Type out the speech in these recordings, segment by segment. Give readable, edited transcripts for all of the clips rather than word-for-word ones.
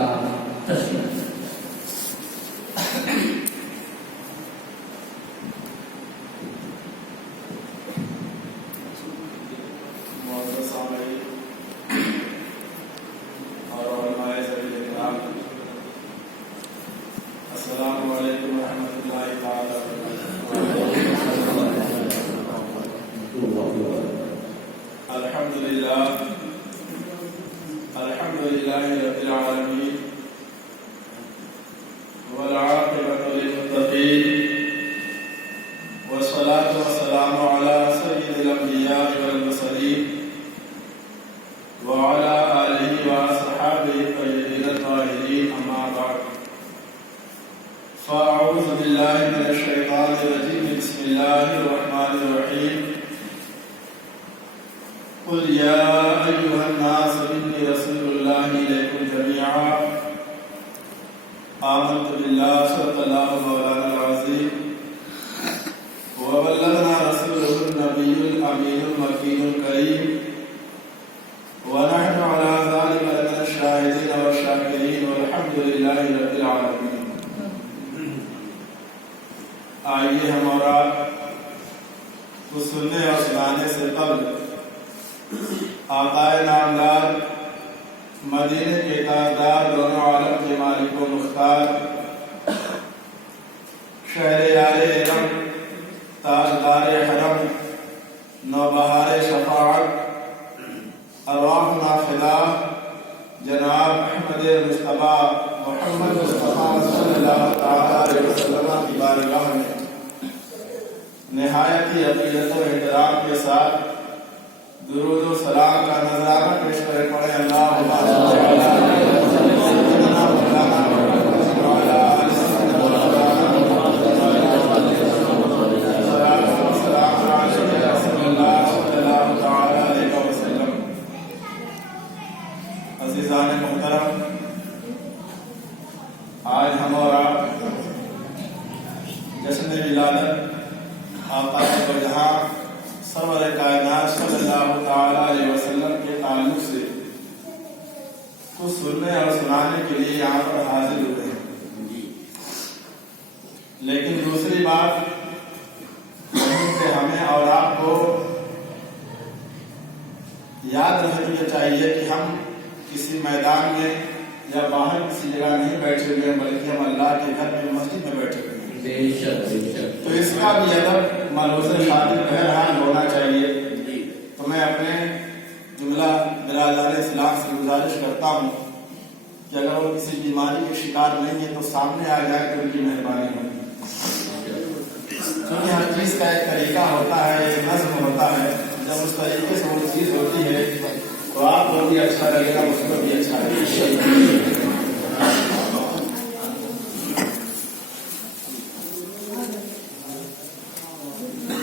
کا تذکرہ۔ السلام علیکم ورحمۃ اللہ تعالی وبرکاتہ۔ الحمد للہ رب العالمین والعاقبۃ للمتقین والصلاۃ والسلام علی سید الانبیاء والمرسلین وعلی آلہ واصحابہ الطیبین الطاہرین، اما بعد فاعوذ باللہ من الشیطان الرجیم، بسم اللہ الرحمن الرحیم۔ قل یا ایھا الناس انی رسول اللہ الیکم جمیعا آمنت باللہ صدق اللہ مولانا العظیم وبلغنا رسولہ النبی الامین المکین الکریم ونحن علی ذلک لمن الشاہدین والشاکرین والحمد للہ رب العالمین۔ آئیے ہم اور آپ کو سننے اور سنانے سے قبل آقائے نامدار، مدینے کے تاجدار، دونوں عالم کے مالک و مختار، شہریار ارم، تاجدار حرم، نوبہار شفاعت، ارواحنا فدا، جناب احمد مصطفیٰ محمد مصطفیٰ صلی اللہ علیہ وسلم کی بارگاہ میں نہایت ہی عقیدت و احترام کے ساتھ درود و سلام کا نذرانہ پیش کرے پڑے۔ اللہم صل علی سیدنا مولانا محمد وعلی آل سیدنا مولانا محمد صلاۃ و سلام علیہ رسول اللہ صلی اللہ تعالی علیہ وسلم۔ عزیزان محترم، آج ہم اور آپ جشن ولادت آقا جہاں سرور کائنات صلی اللہ تعالی علیہ وسلم کے تعلق سے کچھ سننے اور سنانے کے لیے یہاں پر حاضر ہوئے ہیں، لیکن دوسری بات کہ ہمیں اور آپ کو یاد رکھنی چاہیے کہ ہم کسی میدان میں یا باہر کسی جگہ نہیں بیٹھے ہوئے ہیں، بلکہ ہم اللہ کے گھر میں مسجد میں بیٹھے ہوئے ہیں۔ تو اس کا بھی ادب ملوث خاطر بہرحال ہونا چاہیے۔ تو میں اپنے جملہ برادران اسلام سے گزارش کرتا ہوں کہ اگر وہ کسی بیماری کے شکار نہیں ہے تو سامنے آ جائے تو ان کی مہربانی ہوگی، کیونکہ ہر چیز کا ایک طریقہ ہوتا ہے، ایک نظم ہوتا ہے۔ جب اس طریقے سے وہ چیز ہوتی ہے تو آپ کو بھی اچھا لگے گا، اس کو بھی اچھا لگے گا۔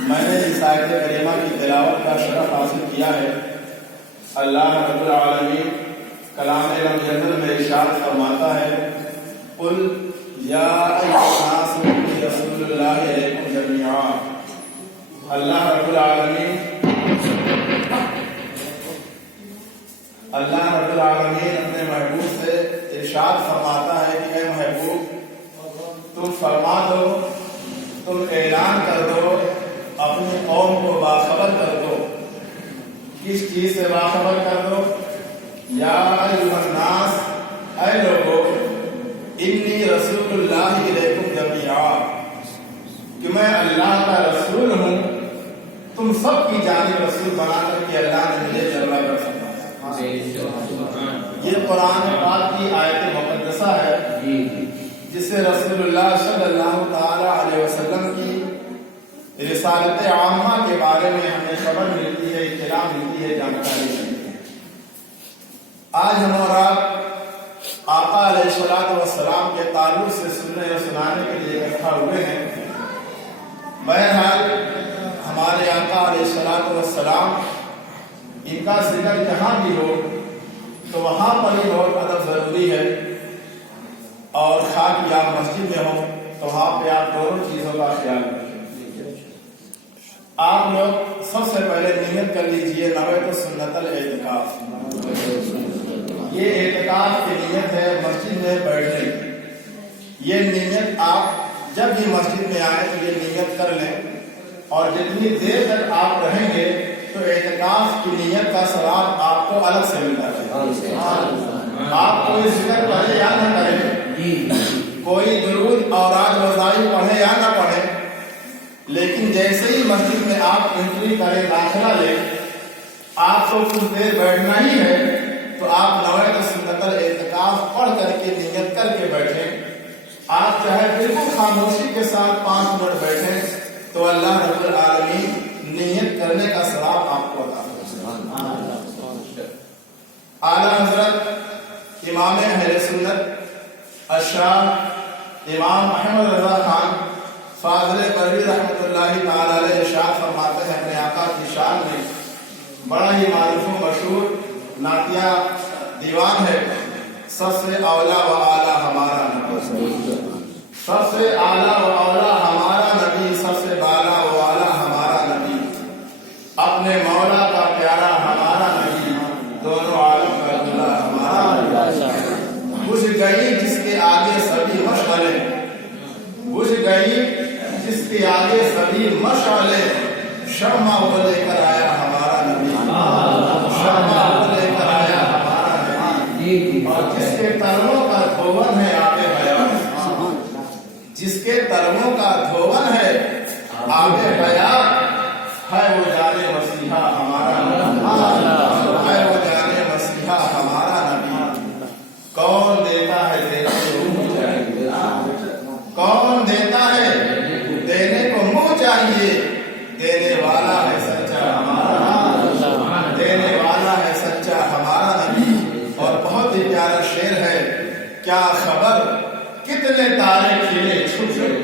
میں نے اس آیت کریمہ کی تلاوت کا شرف حاصل کیا ہے۔ اللہ رب العالمین کلام مجدد میں ارشاد فرماتا ہے، قل یا ایھا الناس انی رسول اللہ الیکم جمیعا۔ اللہ رب العالمین اپنے محبوب سے ارشاد فرماتا ہے کہ اے محبوب، تم فرما دو، تم اعلان کر دو، اپنی قوم کو باخبر کر دو۔ کس چیز سے باخبر کر دو؟ یا ایھا الناس، اے لوگو، انی رسول اللہ الیکم جمیعا، کہ میں اللہ کا رسول ہوں، تم سب کی جانب رسول بنا کر کے اللہ نے مجھے جلوہ کر سکتا ہے۔ یہ قرآن پاک کی آیت مقدسہ ہے جسے رسول اللہ صلی اللہ تعالی علیہ وسلم کی رسالت عامہ کے بارے میں ہمیں خبر ملتی ہے، اطلاع ملتی ہے، جانکاری ملتی ہے۔ آج ہم اور آپ آقا علیہ الصلوۃ والسلام کے تعلق سے سننے اور سنانے کے لیے اکٹھا ہوئے ہیں۔ بہرحال ہمارے آقا علیہ الصلوۃ والسلام، ان کا ذکر جہاں بھی ہو تو وہاں پر ہی بہت ادب ضروری ہے، اور خاص آپ مسجد میں ہو تو وہاں پہ آپ دونوں چیزوں کا خیال رکھیں۔ آپ لوگ سب سے پہلے نیت کر لیجئے نویت سنت الاعتکاف۔ یہ اعتکاف کی نیت ہے، مسجد دیر بیٹھنے کی. یہ نیت آپ جب بھی مسجد میں آئیں تو یہ نیت کر لیں, اور جتنی دیر تک آپ رہیں گے تو اعتکاف کی نیت کا ثواب آپ کو الگ سے ملتا ہے. آپ کوئی ذکر پڑھے یا نہ کریں, کوئی درود اور آج وظائف پڑھے یا نہ پڑھے, لیکن جیسے ہی مسجد میں آپ انٹری کریں, داخلہ لیں, آپ کو کچھ دیر بیٹھنا ہی ہے تو آپ نوایت سنت الاعتکاف پڑھ کر کے نیت کر کے بیٹھیں. آپ چاہے بالکل خاموشی کے ساتھ 5 منٹ بیٹھیں تو اللہ رب العالمین نیت کرنے کا ثواب آپ کو عطا فرمائے. اعلیٰ حضرت امام اہل سنت اشراف امام احمد رضا خان فاضل بریلوی رحمۃ اللہ تعالی علیہ ارشاد فرماتے ہیں اپنے آقا کی شان میں, بڑا ہی معروف و مشہور نعتیہ دیوان ہے, سب سے اولا و اعلیٰ ہمارا نبی, سب سے اعلیٰ و اولا ہمارا نبی, سب سے بالا و اعلیٰ ہمارا نبی, اپنے مولا کا پیارا ہمارا نبی, دونوں عالم کا اللہ ہمارا نبی. بجھ گئی جس کے آگے سبھی مشعلیں, بجھ گئی جس کے آگے سبھی مشعلیں, شمع وہ لے کر آیا ہمارا نبی, شمع وہ لے کر آیا ہمارا نبی. اور جس کے تلووں کا دھون ہے آب حیات, جس کے تلووں کا دھون ہے آب حیات, ہے وہ جانے مسیحا ہمارا نبی, ہے وہ جانے مسیحا ہمارا نبی. کون دیتا ہے دینے کو منہ چاہیے, کون دیتا ہے دینے کو منہ چاہیے, دینے والا ہے سچا ہمارا, دینے والا ہے سچا ہمارا نبی. اور بہت ہی پیارا شعر ہے, کیا خبر کتنے تارے کھلے چھپ گئے,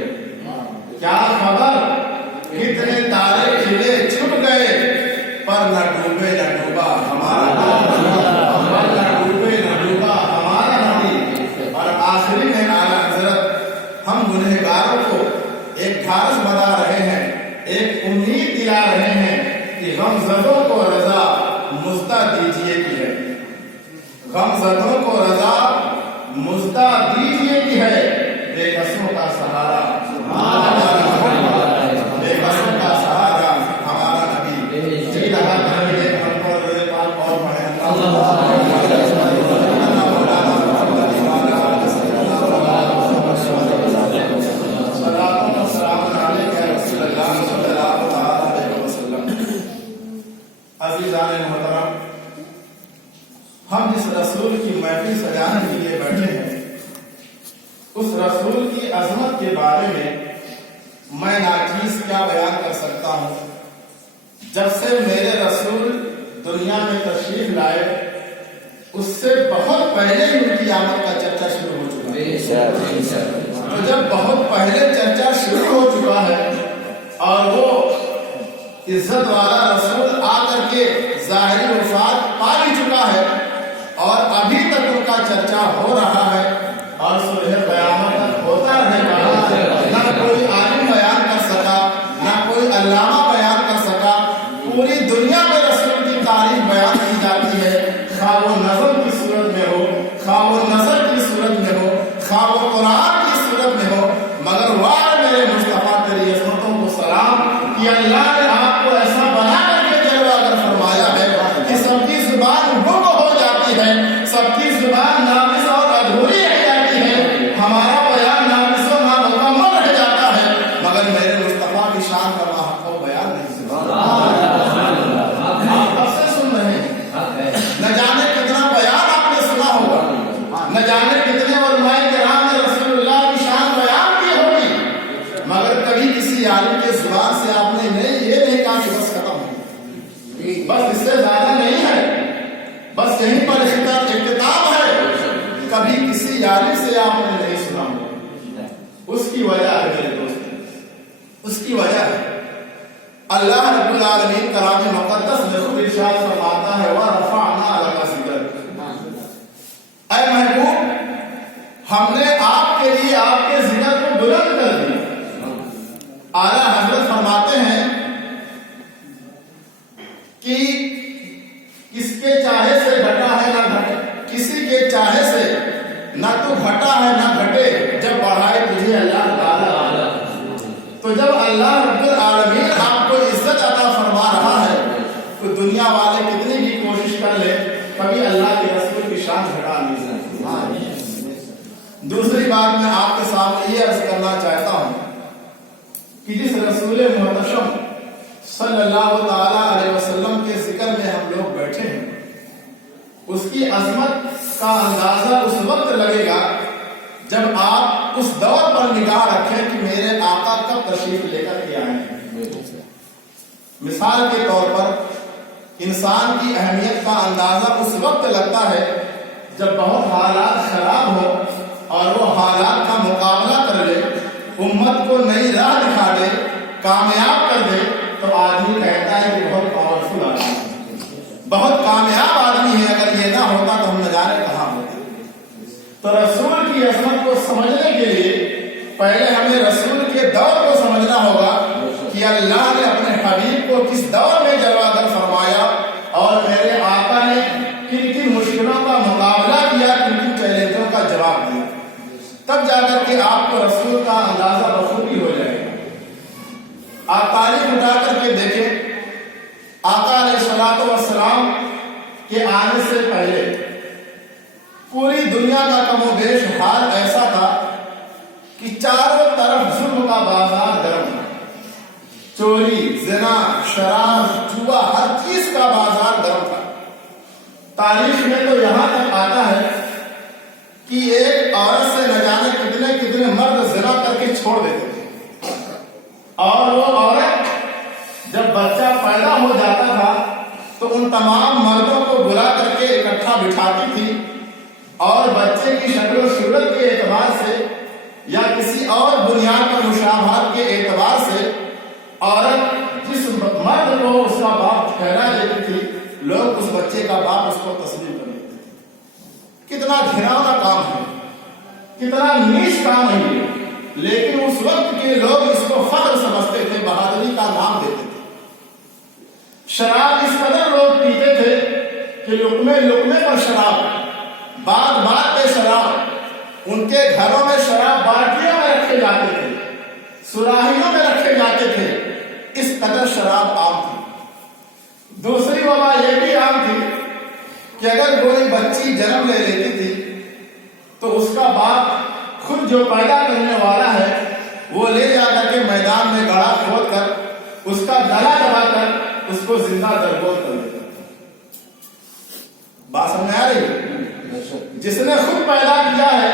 کیا خبر کتنے تارے کھلے چھپ گئے, پر نہ ڈوبے نہ ڈوبا ہمارا نبی, پر نہ ڈوبے نہ ڈوبا ہمارا نبی. اور آخری میں اعلیٰ حضرت ہم گنہگاروں کو ایک ڈھارس بنا رہے ہیں, ایک امید دلا رہے ہیں کہ غمزدوں کو رضا مزدہ دیجیے کی ہے, غمزدوں کو رضا مزدہ دیجیے کی ہے. بے قصوں کا سہارا ہمارا, بے قصوں کا سہارا ہمارا نبی. جی لگا کر کے ہم کو روزے پاک اور پڑھیں عزیزان محترم. ہم جس رسول کی محفل سجانے کے لیے بیٹھے ہیں, اس رسول کی عظمت کے بارے میں ناچیز کیا بیان کر سکتا ہوں. جب سے میرے رسول دنیا میں تشریف لائے اس سے بہت پہلے ان کی آمد کا چرچا شروع ہو چکا ہے. تو جب بہت پہلے چرچا شروع ہو چکا ہے اور وہ عزت والا رسول آ کر کے ظاہری وفات پا بھی چکا ہے اور ابھی تک ان کا چرچا ہو رہا ہے اور صبح قیامت تک ہوتا رہے گا. نہ کوئی عالم بیان کر سکا, نہ کوئی علامہ بیان کر سکا. پوری دنیا میں رسول کی تاریخ بیان کی جاتی ہے, خواہ وہ نظم کی صورت میں ہو, خواہ وہ نثر کی صورت میں ہو, خواہ وہ قرآن کی صورت میں ہو, مگر وار میرے مصطفیٰ تیری عظمتوں کو سلام کہ اللہ نے آپ کو ایسا بنا کر کے جلوہ گر فرمایا ہے کہ سب کی زبان گم ہو جاتی ہے, سب کی زبان ناقص اور ادھوری رہ جاتی ہے, ہمارا بیان ناقص و نامکمل رہ جاتا ہے, مگر میرے مصطفیٰ کی شان کا محقق بیان نہیں. آپ کب سے سن رہے ہیں, نہ جانے کتنا بیان آپ نے سنا ہوگا, نہ جانے کتنے علماء کرام نے رسول اللہ کی شان بیان کی ہوگی, مگر کبھی کسی عالم کے زبان سے آپ نے یہ نہیں کہا کہ بس ختم ہو, بس اس سے زیادہ نہیں ہے, بس یہیں پر اختتام ہے. کبھی کسی عالم سے آپ نے نہیں سنا ہوگا. اس کی وجہ ہے میرے دوست, اس کی وجہ ہے اللہ رب العالمین کلام مقدس میں خود ارشاد فرماتا ہے وَرَفَعْنَا لَكَ ذِكْرَكَ, اے محبوب ہم نے آپ کے لیے آپ کے ذکر کو بلند کر دیا. اعلیٰ حضرت فرماتے ہیں کہ کس کے چاہے سے گھٹا ہے نہ گھٹے, کسی کے چاہے سے نہ تو گھٹا ہے نہ گھٹے جب بڑھائے تجھے اللہ تعالیٰ۔ تو جب اللہ رب العالمین آپ کو عزت عطا فرما رہا ہے تو دنیا والے کتنی بھی کوشش کر لیں کبھی اللہ کے رسول کی شان گھٹا نہیں سکتے۔ دوسری بات میں آپ کے سامنے یہ عرض کرنا چاہتا ہوں کہ جس رسول محتشم صلی اللہ تعالی علیہ وسلم کے ذکر میں ہم لوگ بیٹھے ہیں اس کی عظمت کا اندازہ اس وقت لگے گا جب آپ اس دور پر نگاہ رکھیں کہ میرے آقا کب تشریف لے کر کے آئے ہیں۔ مثال کے طور پر انسان کی اہمیت کا اندازہ اس وقت لگتا ہے جب بہت حالات خراب ہو اور وہ حالات کا مقابلہ کر لے، امت کو نئی راہ دکھا دے، کامیاب کر دے، تو آدمی کہتا ہے کہ بہت پاورفل آدمی ہے، بہت کامیاب آدمی ہے، اگر یہ نہ ہوتا تو ہم نہ جانے کہاں ہوتے۔ تو رسول کی عظمت کو سمجھنے کے لیے پہلے ہمیں رسول کے دور کو سمجھنا ہوگا کہ اللہ نے اپنے حبیب کو کس دور میں جلوہ گر فرمایا اور میرے آقا نے کن کن مشکلوں کا مقابلہ کیا، کن کن چیلنجوں کا جواب دیا، تب جا کر کے آپ کو رسول کا اندازہ بخوبی ہو جائے گا۔ آپ تاریخ اٹھا کر کے دیکھیں، آقا علیہ الصلوۃ والسلام کے آنے سے پہلے پوری دنیا کا کم و بیش حال ایسا تھا کہ چاروں طرف ظلم کا بازار گرم تھا، چوری، زنا، شراب، جوا، ہر چیز کا بازار گرم تھا۔ تاریخ میں تو یہاں تک آتا ہے کہ ایک عورت سے نہ جانے کتنے کتنے مرد زنا کر کے چھوڑ دیتے تھے، اور وہ عورت جب بچہ پیدا ہو جاتا تھا تو ان تمام مردوں کو بلا کر کے اکٹھا بٹھاتی تھی اور بچے کی شکل و صورت کے اعتبار سے یا کسی اور بنیاد پر مشابہت کے اعتبار سے عورت جس مرد کو اس کا باپ ٹھہرا دیتی تھی، لوگ اس بچے کا باپ اس کو تسلیم کر لیتے تھے۔ کتنا گھناؤنا کام ہے، کتنا نیچ کام ہے یہ، لیکن اس وقت کے لوگ اس کو فخر سمجھتے تھے، بہادری کا نام دیتے تھے۔ شراب اس قدر لوگ پیتے تھے کہ لقمے لقمے پر شراب، بات بات پہ شراب، ان کے گھروں میں شراب بالٹیوں میں رکھے جاتے تھے، سراہیوں میں رکھے جاتے تھے، اس قدر شراب عام تھی۔ دوسری وبا یہ بھی عام تھی کہ اگر کوئی بچی جنم لے لیتی تھی تو اس کا باپ خود جو پیدا کرنے والا ہے وہ لے جا کر کے میدان میں گڑھا کھود کر اس کا گلا دبا کر اس کو زندہ درگور کر دیتا۔ بات سمجھ آ رہی ہے؟ جس نے خود پیدا کیا ہے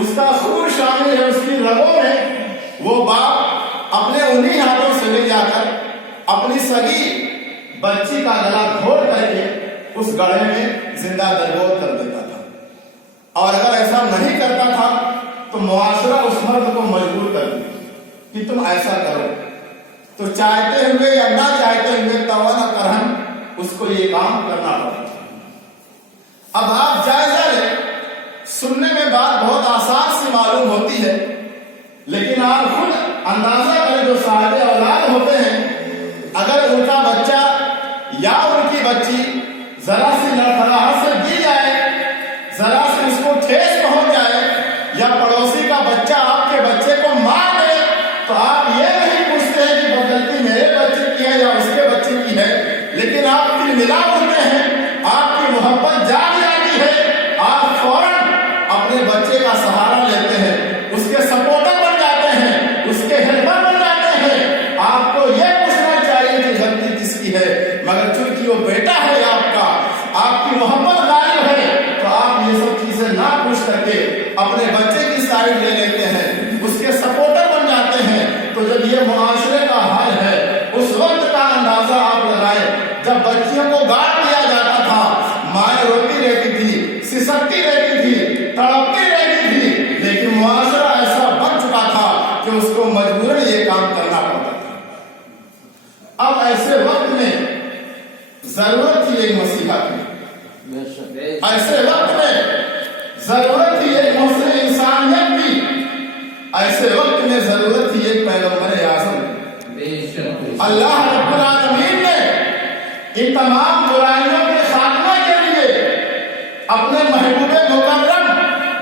اس کا خون شامل ہے اس کی رگوں میں، وہ باپ اپنے انہی ہاتھوں سے لے جا کر اپنی سگی بچی کا گلا گھوٹ کر کے اس گڑھے میں زندہ درگور کر دیتا تھا، اور اگر ایسا نہیں کرتا تھا تو معاشرہ اس مرد کو مجبور کر دیا کہ تم ایسا کرو، تو چاہتے ہوئے یا نہ چاہتے ہوئے توانہ کرہن اس کو یہ کام کرنا پڑتا۔ اب آپ جائزہ لیں، سننے میں بات بہت آسان سی معلوم ہوتی ہے، لیکن آپ خود اندازہ کریں جو صاحب اولاد ہوتے ہیں، اگر ان کا بچہ یا ان کی بچی ذرا سی لڑکھڑاہٹ سے گر جائے، ذرا سی اس کو ٹھیس پہنچ جائے، یا پڑوسی کا بچہ آپ کے بچے کو مار دے، تو آپ یہ نہیں پوچھتے ہیں کہ غلطی میرے بچے کی ہے یا اس کے بچے کی ہے، لیکن آپ کی ملا ہوتے ہیں، آپ کی محبت جاگ جاتی ہے، آپ فوراً اپنے بچے کا سہارا لیتے ہیں، اس کے سپورٹر بن جاتے ہیں، اس کے ہیلپر بن جاتے ہیں۔ آپ کو یہ پوچھنا چاہیے کہ غلطی کس کی ہے، مگر چونکہ وہ بیٹا ہے آپ کا، آپ کی محبت غالب ہے، تو آپ یہ سب چیزیں نہ پوچھ کر کے اپنے بچے کی سائڈ لے لیتے ہیں، اس کے سپورٹر بن جاتے ہیں۔ تو جب یہ معاشرے کا حال ہے اس وقت کا اندازہ آپ لگائیں جب بچیوں کو گاڑ دیا جاتا تھا، مائیں روتی رہتی تھی، سسکتی رہتی تھی، تڑپتی رہتی تھی، لیکن معاشرہ ایسا بن چکا تھا کہ اس کو مجبوراً یہ کام کرنا پڑتا تھا۔ اب ایسے وقت میں ضرورت تھی ایک مسیحا کی، ایسے وقت میں ضرورت تھی ایک محسن انسانیت کی، ایسے وقت میں ضرورت تھی ایک پیغمبر اعظم۔ اللہ رب العالمین نے ان تمام برائیوں کے خاتمے کے لیے اپنے محبوب مکرم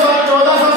1400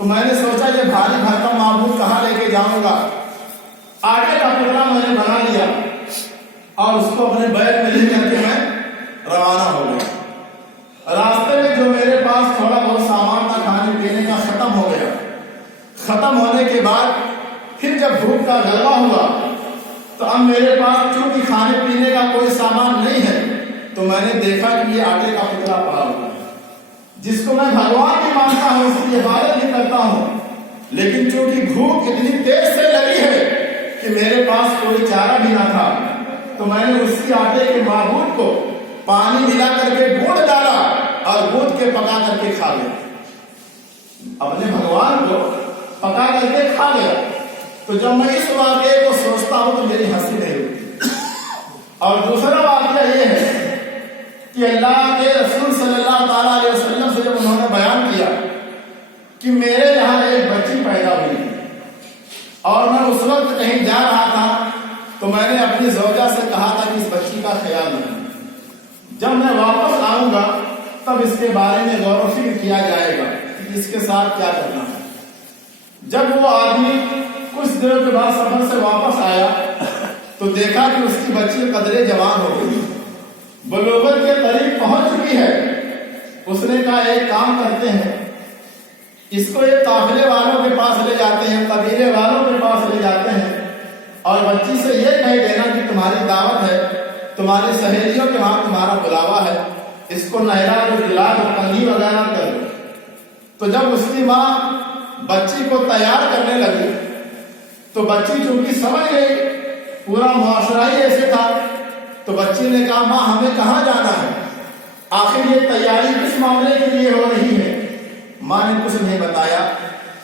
تو میں نے سوچا یہ بھاری بھرکم معبود کہاں لے کے جاؤں گا. آٹے کا ٹکڑا میں نے بنا لیا اور اس کو اپنے بیگ میں لے کر کے میں روانہ ہو گیا. راستے میں جو میرے پاس تھوڑا بہت سامان تھا کھانے پینے کا ختم ہو گیا. ختم ہونے کے بعد پھر جب بھوک کا غلبہ ہوا تو اب میرے پاس چونکہ کھانے پینے کا کوئی سامان نہیں ہے تو میں نے دیکھا کہ یہ آٹے کا ٹکڑا پڑا ہوا ہے جس کو میں بھگوان بھی مانتا ہوں، اس کی عبادت بھی کرتا ہوں، لیکن چونکہ بھوک اتنی تیز سے لگی ہے کہ میرے پاس کوئی چارہ بھی نہ تھا تو میں نے اسی آٹے کے معبود کو پانی ملا کر کے گوندھ ڈالا اور گوندھ کے پکا کر کے کھا لیا. اپنے بھگوان کو پکا کر کے کھا لیا. تو جب میں اس واقعے کو سوچتا ہوں تو میری ہنسی نہیں ہوتی. اور دوسرا واقعہ یہ ہے کہ اللہ کے رسول صلی اللہ تعالیٰ علیہ وسلم سے جب انہوں نے بیان کیا کہ میرے یہاں ایک بچی پیدا ہوئی اور میں اس وقت کہیں جا رہا تھا تو میں نے اپنی زوجہ سے کہا تھا کہ اس بچی کا خیال رکھنا، جب میں واپس آؤں گا تب اس کے بارے میں غور و فکر کیا جائے گا کہ اس کے ساتھ کیا کرنا ہے. جب وہ آدمی کچھ دنوں کے بعد سفر سے واپس آیا تو دیکھا کہ اس کی بچی قدرے جوان ہو گئی، بلوغت کے قریب پہنچ چکی ہے. اس نے کہا ایک کام کرتے ہیں، اس کو ایک قافلے والوں کے پاس لے جاتے ہیں، قبیلے والوں کے پاس لے جاتے ہیں اور بچی سے یہ کہہ دینا کہ تمہاری دعوت ہے، تمہاری سہیلیوں کے وہاں تمہارا بلاوا ہے، اس کو نہلا دو، دلا دو، کنگھی وغیرہ کر دو. تو جب اس کی ماں بچی کو تیار کرنے لگی تو بچی چونکہ سمجھ گئی پورا معاشرہ ہی ایسے تھا تو بچی نے کہا ماں ہمیں کہاں جانا ہے، آخر یہ تیاری کس معاملے کے لیے ہو رہی ہے. ماں نے کچھ نہیں بتایا.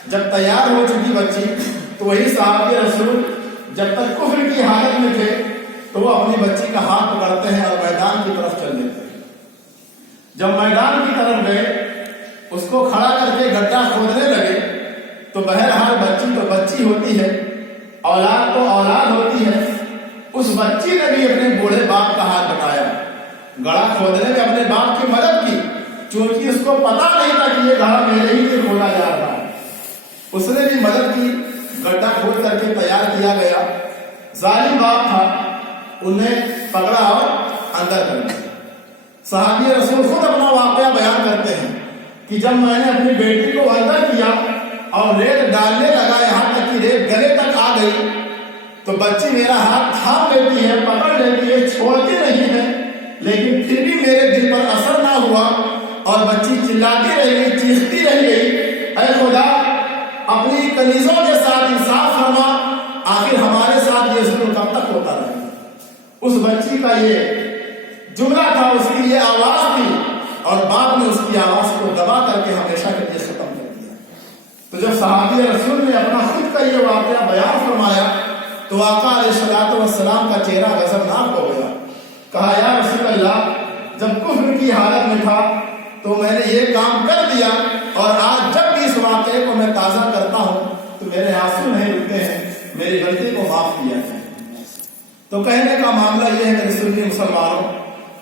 جب تیار ہو چکی بچی تو وہی صحابی رسول جب تک کفر کی حالت میں تھے تو وہ اپنی بچی کا ہاتھ پکڑتے ہیں اور میدان کی طرف چل دیتے ہیں. جب میدان کی طرف گئے اس کو کھڑا کر کے گڈھا کھودنے لگے تو بہرحال بچی تو بچی ہوتی ہے، اولاد تو اولاد ہوتی ہے. اس بچی نے بھی اپنے بوڑھے باپ کا ہاتھ بٹایا، گڑھا کھودنے میں اپنے باپ کی مدد کی، چونکہ اس کو پتا نہیں تھا کہ یہ گڑھا میرے ہی لیے کھودا جا رہا ہے. اس نے بھی مدد کی، گڈھا کھود کر کے تیار کیا گیا. ظالم باپ تھا، انہیں پکڑا اور اندر کر دیا. صحابی رسول خود اپنا واقعہ بیان کرتے ہیں کہ جب میں نے اپنی بیٹی کو اندر کیا اور ریت ڈالنے لگا یہاں تک کہ ریت گلے تک آ گئی تو بچی میرا ہاتھ تھام لیتی ہے، پکڑ لیتی ہے، چھوڑتی نہیں ہے، لیکن پھر بھی میرے دل پر اثر نہ ہوا اور بچی چلاتی رہ گئی، چیختی رہ گئی، اے خدا اپنی کنیزوں کے ساتھ انصاف فرما، آخر ہمارے ساتھ یہ ظلم کب تک ہوتا رہے. اس بچی کا یہ جملہ تھا، اس کی یہ آواز تھی اور باپ نے اس کی آواز کو دبا کر کے ہمیشہ کے لیے ختم کر دیا. تو جب صحابی رسول نے اپنا خود کا یہ واقعہ بیان فرمایا تو آقا علیہ الصلوۃ والسلام کا چہرہ غضبناک ہو گیا. کہا یا رسول اللہ جب کفر کی حالت میں تھا تو میں نے یہ کام کر دیا اور آج جب بھی اس واقعے کو میں تازہ کرتا ہوں تو میرے آنسو نہیں رکتے ہیں، میری غلطی کو معاف کیا ہے. تو کہنے کا معاملہ یہ ہے میرے سنی مسلمانوں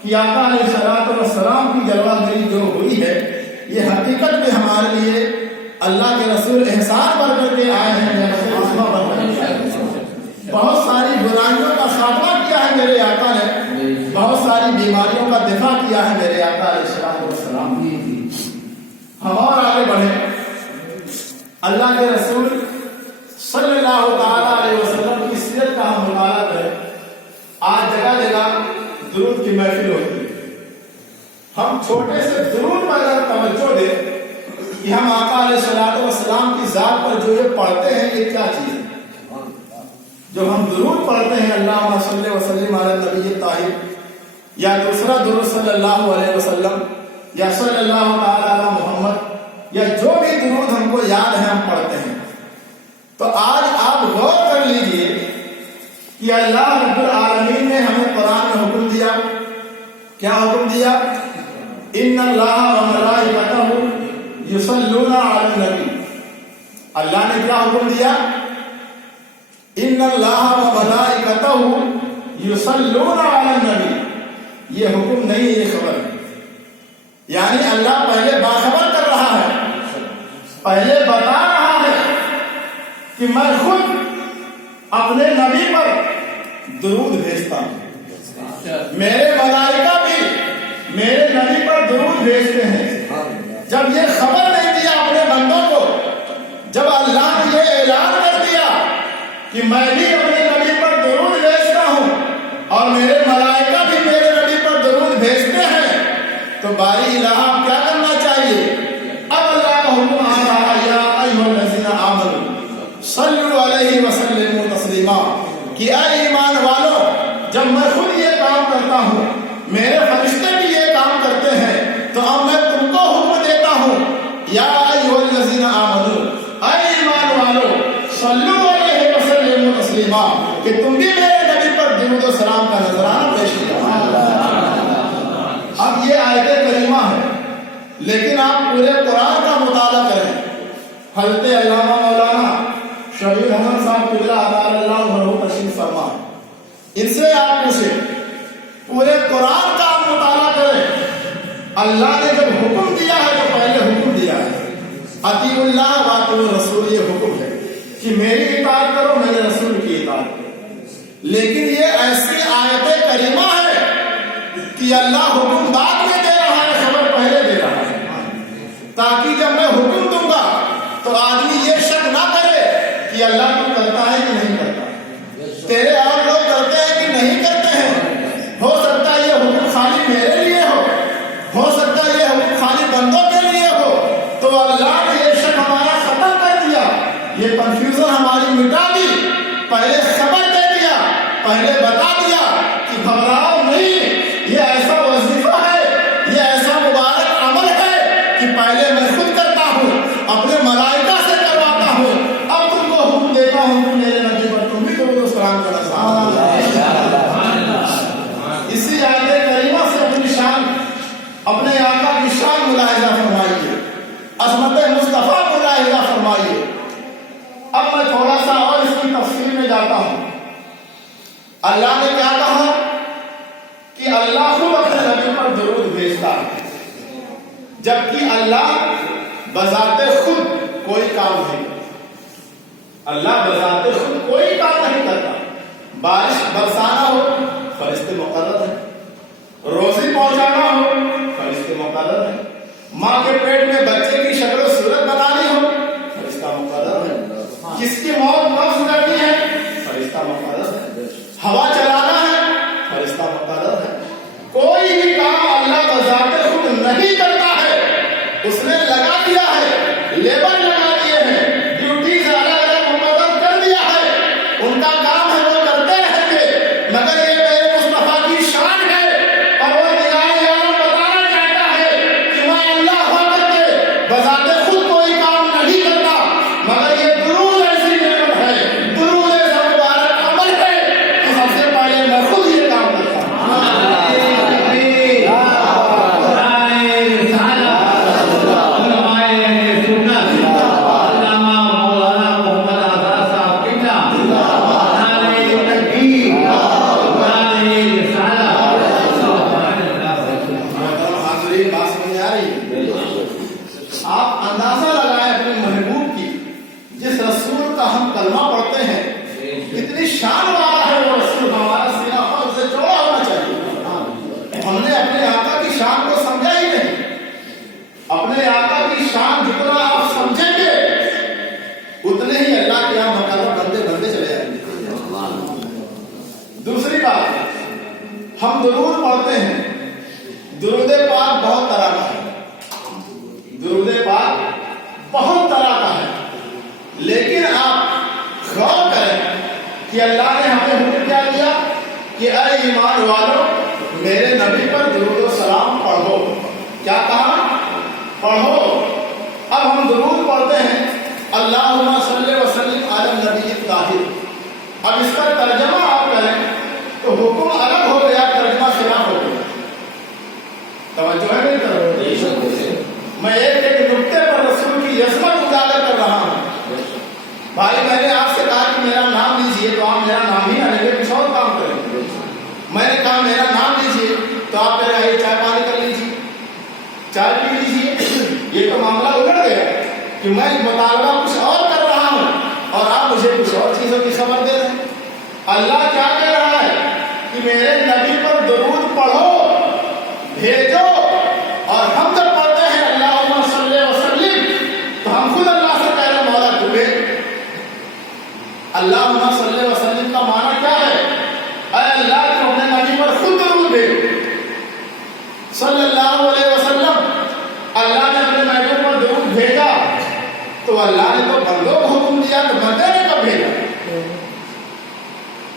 کہ آقا علیہ الصلوۃ والسلام کی جلوہ گری جو ہوئی ہے یہ حقیقت میں ہمارے لیے اللہ کے رسول احسان بن کر کے آئے ہیں، بہت ساری برائیوں کا خاتمہ کیا ہے میرے آقا نے، بہت ساری بیماریوں کا دفاع کیا ہے میرے آقا علیہ الصلوۃ والسلام. ہم اور آگے بڑھیں، اللہ کے رسول صلی اللہ تعالیٰ علیہ وسلم کی سیرت کا ہم مطالعہ کریں. آج جگہ جگہ درود کی محفل ہوتی ہے، ہم چھوٹے سے درود پر اگر توجہ دیں کہ ہم آقا علیہ الصلوۃ والسلام کی ذات پر جو یہ پڑھتے ہیں یہ کیا چیز ہے. جو ہم درود پڑھتے ہیں اللہم صلی وسلم علی النبی الطاہر یا دوسرا درود صلی اللہ علیہ وسلم یا صلی اللہ تعالی علی محمد یا جو بھی درود ہم کو یاد ہے ہم پڑھتے ہیں، تو آج آپ غور کر لیجئے کہ اللہ رب العالمین نے ہمیں قرآن میں حکم دیا. کیا حکم دیا؟ ان اللہ و ملائکتہ یصلون علی النبی. اللہ نے کیا حکم دیا؟ ان اللہ و ملائکتہ یصلون علی النبی. یہ حکم نہیں، یہ خبر ہے. یعنی اللہ پہلے باخبر کر رہا ہے پہلے بتا رہا ہے کہ میں خود اپنے نبی پر درود بھیجتا ہوں، میرے ملائکہ بھی میرے نبی پر درود بھیجتے ہیں۔ جب یہ خبر نہیں دیا اپنے بندوں کو، جب اللہ نے یہ اعلان کر دیا کہ میں بھی اپنے نبی پر درود بھیجتا ہوں اور میرے ملائکہ بھی میرے نبی پر درود بھیجتے ہیں، تو باری الہ کیا کرنا چاہیے؟ اب اللہ کا حکم آ رہا ہے، یا ایھا الذین آمنوا صلوا علیہ وسلموا تسلیما، کہ اے ایمان والو، جب میں خود یہ کام کرتا ہوں، میرے فرشتے بھی یہ کام کرتے ہیں، تو اب میں تم کو حکم دیتا ہوں، یا ایھا الذین آمنوا، اے ایمان والو، صلوا علیہ وسلموا تسلیما، کہ تم بھی میرے نبی پر درود و سلام کا نذرانہ پیش کیا۔ اب یہ آیت کریمہ ہے، لیکن آپ پورے قرآن کا مطالعہ کریں۔ حضرت علامہ مولانا شبیر احمد صاحب قبلہ اطال اللہ عنہ تشریف فرما، ان سے آپ پوچھیں، پورے قرآن کا آپ مطالعہ کریں۔ اللہ نے جب حکم دیا ہے تو پہلے حکم دیا ہے اطیعوا اللہ واطیعوا الرسول، یہ حکم ہے کہ میری اطاعت کرو، میرے رسول کی اطاعت کرو۔ لیکن یہ ایسی آیت کریمہ ہے کہ اللہ حکم بعد میں دے رہا ہے، خبر پہلے دے رہا ہے، تاکہ جب میں حکم دوں گا تو آدمی یہ شک نہ کرے کہ اللہ تو کرتا ہے کہ نہیں کرتا، تیرے اور لوگ کرتے ہیں کہ نہیں کرتے ہیں، ہو سکتا ہے یہ حکم خالی میرے لیے ہو سکتا ہے یہ حکم خالی بندوں کے لیے ہو، تو اللہ نے یہ شک ہمارا ختم کر دیا، یہ کنفیوژن ہماری مٹا دی، پہلے خبر دے دیا، پہلے بتا دیا کہ گھبراؤ نہیں، یہ ایسا وظیفہ ہے، یہ ایسا مبارک عمل ہے کہ پہلے میں خود کرتا ہوں، اپنے ملائکہ سے کرواتا ہوں، اب تم کو حکم دیتا ہوں کہ میرے نبی پر تم بھی درود و سلام کرنا۔ اسی آیت کریمہ سے اپنی شان، اپنے آقا کی شان ملاحظہ فرمائیے، عظمت مصطفیٰ ملاحظہ فرمائیے۔ اب میں تھوڑا سا اور اس کی تفصیل میں جاتا ہوں۔ اللہ نے کیا کہا کہ اللہ خود اپنے نبی پر درود بھیجتا ہے، جبکہ اللہ بذات خود کوئی کام نہیں کرتا۔ اللہ بذات خود کوئی کام نہیں کرتا۔ بارش برسانا ہو، فرشتے مقرر ہیں، روزی پہنچانا ہو، فرشتے مقرر ہیں، ماں کے پیٹ میں بچے کی شکل و صورت بنانی ہو، فرشتہ مقرر ہے، کس کی موت نفس کرنی ہے، فرشتہ مقرر ہے، ہوا چلانا ہے، فرشتہ مقرر ہے۔ کوئی بھی کام اللہ بذات خود نہیں کرتا ہے، اس نے لگا دیا ہے، لیبر لگا دیے ہیں، ڈیوٹیز الگ الگ مقرر کر دیا ہے، ان کا کام ہے وہ کرتے رہیں گے، مگر یہ میرے مصطفیٰ کی شان ہے، پروردگار عالم بتانا چاہتا ہے کہ میں اللہ ہوا کر کے بذات خود کوئی کام نہیں کرتا، مگر یہ درود ایسی نعمت ہے، درود ایسا مبارک عمل ہے کہ سب سے پہلے میں خود یہ کام کرتا ہوں۔ آپ اندازہ لگائیں اپنے محبوب کی، جس رسول کا ہم کلمہ پڑھتے ہیں، اتنی شان والا ہے وہ رسول، ہمارا سینہ فخر سے چوڑا ہونا چاہیے۔ ہم نے اپنے آقا کی شان کو سمجھا ہی نہیں۔ اپنے آقا کی شان جتنا آپ سمجھیں گے اتنے ہی اللہ کے یہاں مقرر بندے بندے چلے جائیں گے۔ دوسری بات، ہم درود پڑھتے ہیں، درود پاک بہت طرح کا ہے، درود پاک بہت طرح کا ہے، لیکن آپ غور کریں کہ اللہ نے ہمیں حکم کیا دیا کہ اے ایمان والو، میرے نبی پر درود و سلام پڑھو۔ کیا کہا؟ پڑھو۔ اب ہم درود پڑھتے ہیں، اللہم صلی وسلم علی النبی الطاہر۔ اب اس کا ترجمہ آپ کریں تو حکم الگ ہو گیا، ترجمہ خلاف ہو گیا۔ توجہ ہے میری طرف؟ میں ایک نقطے پر رسول کی عظمت اجاگر کر رہا ہوں۔ بھائی میں نے آپ سے کہا کہ میرا نام لیجیے، تو آپ میرا نام ہی نہ لیں گے، کچھ اور کام کریں۔ میں نے کہا میرا نام لیجیے، تو آپ کہہ رہے ہیں چائے پانی کر لیجیے، چائے پی لیجیے۔ یہ تو معاملہ الٹ گیا کہ میں مطالبہ کچھ اور کر رہا ہوں اور آپ مجھے کچھ اور چیزوں کی خبر دے رہے ہیں. اللہ کیا کہہ رہا ہے کہ میرے نبی پر درود پڑھو، بھیجو، اور ہم جب پڑھتے ہیں اللہم صلی وسلم تو ہم خود اللہ سے کہہ رہے ہیں مولا تو بھیج. اللہم صلی وسلم کا معنی کیا ہے؟ اے اللہ تو اپنے نبی پر خود درود بھیج. صلی اللہ علیہ وسلم اللہ نے اپنے نبی پر درود بھیجا تو اللہ نے تو بندوں کو حکم دیا، تو بندے نے کب بھیجا؟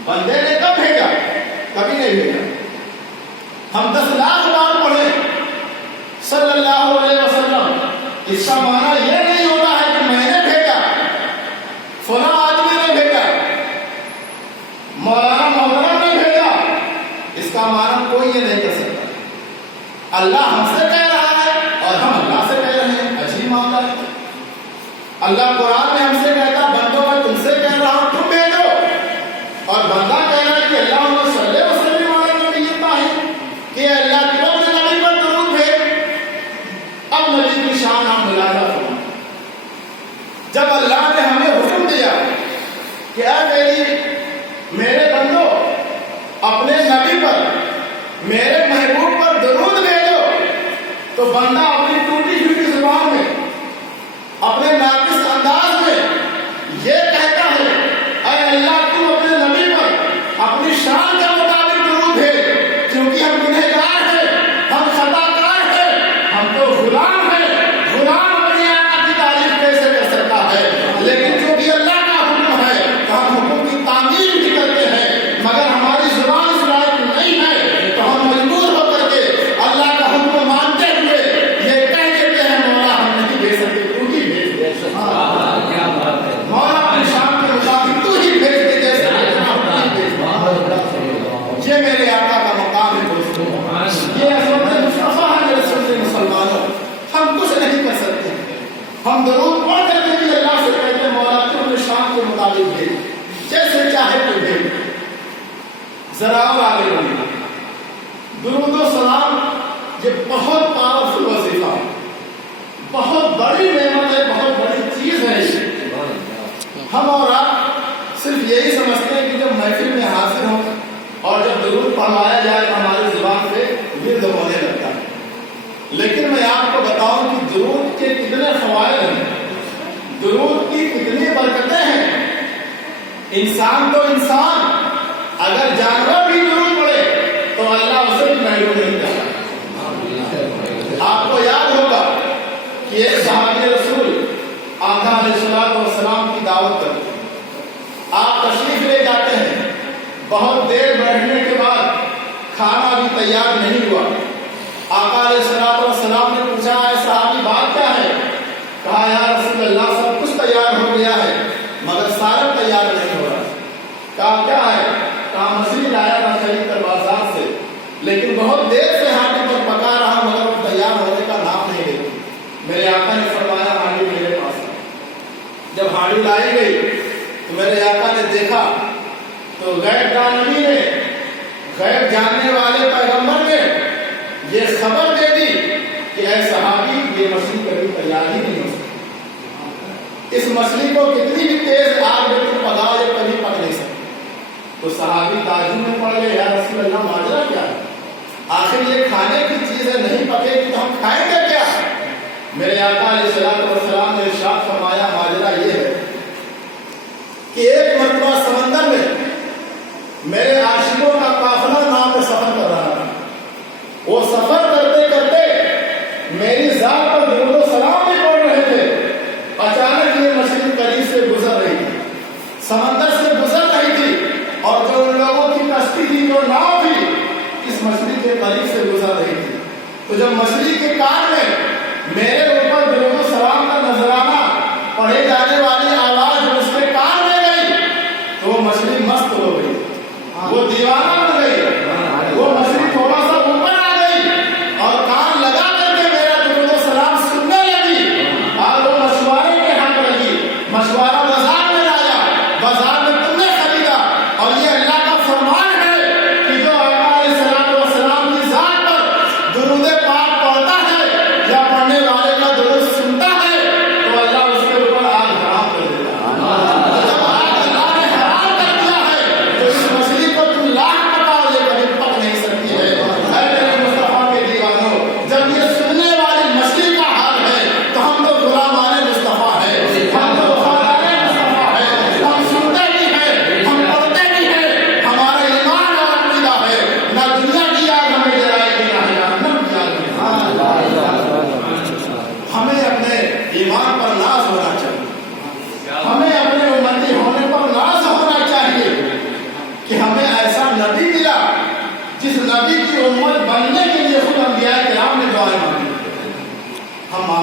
بندے نے کب بھیجا؟ کبھی نہیں بھیجا. ہم 10 لاکھ بار پڑھیں صلی اللہ علیہ وسلم، اس کا معنی یہ نہیں ہوتا ہے کہ میں نے بھیجا، فلاں آدمی نے بھیجا، مولانا مولانا نے بھیجا. اس کا معنی کوئی یہ نہیں کر سکتا. اللہ ہم سے کہہ رہا ہے اور ہم اللہ سے کہہ رہے ہیں. عجیب معاملہ ہے. اللہ قرآن میں ہم سے کہتا بندوں میں تم سے کہہ رہا ہوں تم بھیجو، اور بندہ کہہ رہا ہے کہ اللہم صلی وسلم علی نبی الطاہر کہ اللہ کے اپنے نبی پر درود بھیج. اب نبی کی شان ہم ملاحظہ فرمائیں. جب اللہ نے ہمیں حکم دیا کہ اے میرے بندو اپنے نبی پر، میرے محبوب پر درود بھیجو، تو بندہ اپنی ٹوٹی پھوٹی زبان میں، اپنے ناقص انداز میں یہ کہتا ہے اے اللہ تو اپنے نبی پر اپنی شان کے مطابق درود بھیج، کیونکہ ہم گنہگار ہیں، ہم خطا کار ہیں، ہم تو غلام ہیں. غلام اپنے آقا کی تعریف کیسے کر سکتا ہے؟ لیکن چونکہ اللہ کا حکم ہے تو ہم حکم کی تعمیل بھی کرتے ہیں، مگر ہماری زبان اس لائق نہیں ہے تو ہم مجبور ہو کر کے اللہ کا حکم مانتے ہوئے یہ کہہ دیتے ہیں مولا ہم نہیں بھیج سکتے، تو ہی بھیج دے. مولا اپنی شان کے مطابق تو ہی بھیج دے جیسے یہ میرے آقا کا مقام ہے دوستوں. یہ عظمت مصطفیٰ ہے میرے سنتے مسلمانوں. ہم کچھ نہیں کر سکتے. ہم درود پڑھ کر کے بھی اللہ سے کہتے ہیں مولا تو اپنی شان کے مطابق بھیج، جیسے چاہے تو بھیج. ذرا اور آگے بڑھیں. درود و سلام یہ بہت پاورفل وظیفہ ہے، بہت بڑی نعمت ہے، بہت بڑی چیز ہے. ہم اور آپ صرف یہی سمجھتے ہیں کہ جب محفل میں حاضر ہوں اور جب درود پڑھوایا جائے تو ہماری زبان پہ ورد ہونے لگتا ہے. لیکن میں آپ کو بتاؤں کہ درود کے کتنے فوائد ہیں، درود کی کتنی برکتیں ہیں. انسان تو انسان، اگر جانور بھی درود پڑھے تو اللہ اسے بھی محروم نہیں کرتا. آپ کو یاد ہوگا کہ ایک صحابی رسول آقا علیہ السلام کی دعوت کرتے ہیں. آپ تشریف لے جاتے ہیں، بہت دیر بیٹھنے کے بعد کھانا بھی تیار نہیں ہوا. آقا علیہ السلام نے پوچھا اے صحابی بات کیا ہے؟ کہا یا رسول اللہ سب کچھ تیار ہو گیا ہے مگر سارا تیار نہیں ہو رہا. کہا کیا ہے؟ کہا مچھلی لایا تھا خرید کر بازار سے، لیکن بہت دیر سے ہانڈی پر پکا رہا مگر وہ تیار ہونے کا نام نہیں لیتی. میرے آقا نے فرمایا ہانڈی میرے پاس ہے. جب ہانڈی لائی گئی تو میرے آقا نے دیکھا تو غیب دانوی نے، غیب جاننے والے پیغمبر نے یہ خبر دے دی کہ اے صحابی یہ مچھلی کبھی تیار ہی نہیں ہو سکتی. اس مچھلی کو کتنی بھی تیز آگ میں تم پکاؤ یہ کبھی پک نہیں سکتی. تو صحابی تعجب میں پڑ گئے یا رسول اللہ ماجرا کیا ہے؟ آخر یہ کھانے کی چیز ہے، نہیں پکے گی تو ہم کھائیں گے کیا؟ میرے آقا علیہ السلام نے ارشاد فرمایا ماجرا یہ ہے کہ ایک مرتبہ سمندر میں میرے عاشقوں کا قافلہ ناؤ پہ سفر کر رہا تھا. وہ سفر کرتے کرتے میری ذات پر درود و سلام بھی پڑھ رہے تھے. اچانک یہ مچھلی قریب سے گزر رہی تھی، سمندر سے گزر رہی تھی، اور جو ان لوگوں کی کشتی تھی، جو ناؤ تھی، اس مچھلی کے قریب سے گزر رہی تھی. تو جب مچھلی کے کان میں میرے اوپر درود و سلام کا نذرانہ پڑھے جانے والی آواز اس کے کان میں گئی تو وہ مچھلی مست ہو گئی، وہ دیوانہ بن گئی. وہ مچھلی تھوڑا سا اوپر آ گئی اور کان لگا کر کے میرا درود و سلام سننے لگی. اور وہ مشورے کے ہاتھ لگی، مشورہ بازار میں لایا، بازار میں تم نے خریدا. اور یہ اللہ کا فرمان ہے کہ جو آقا علیہ السلام کی ذات پر درود پاک پڑھتا ہے یا پڑھنے والے کا درود سنتا ہے تو اللہ اس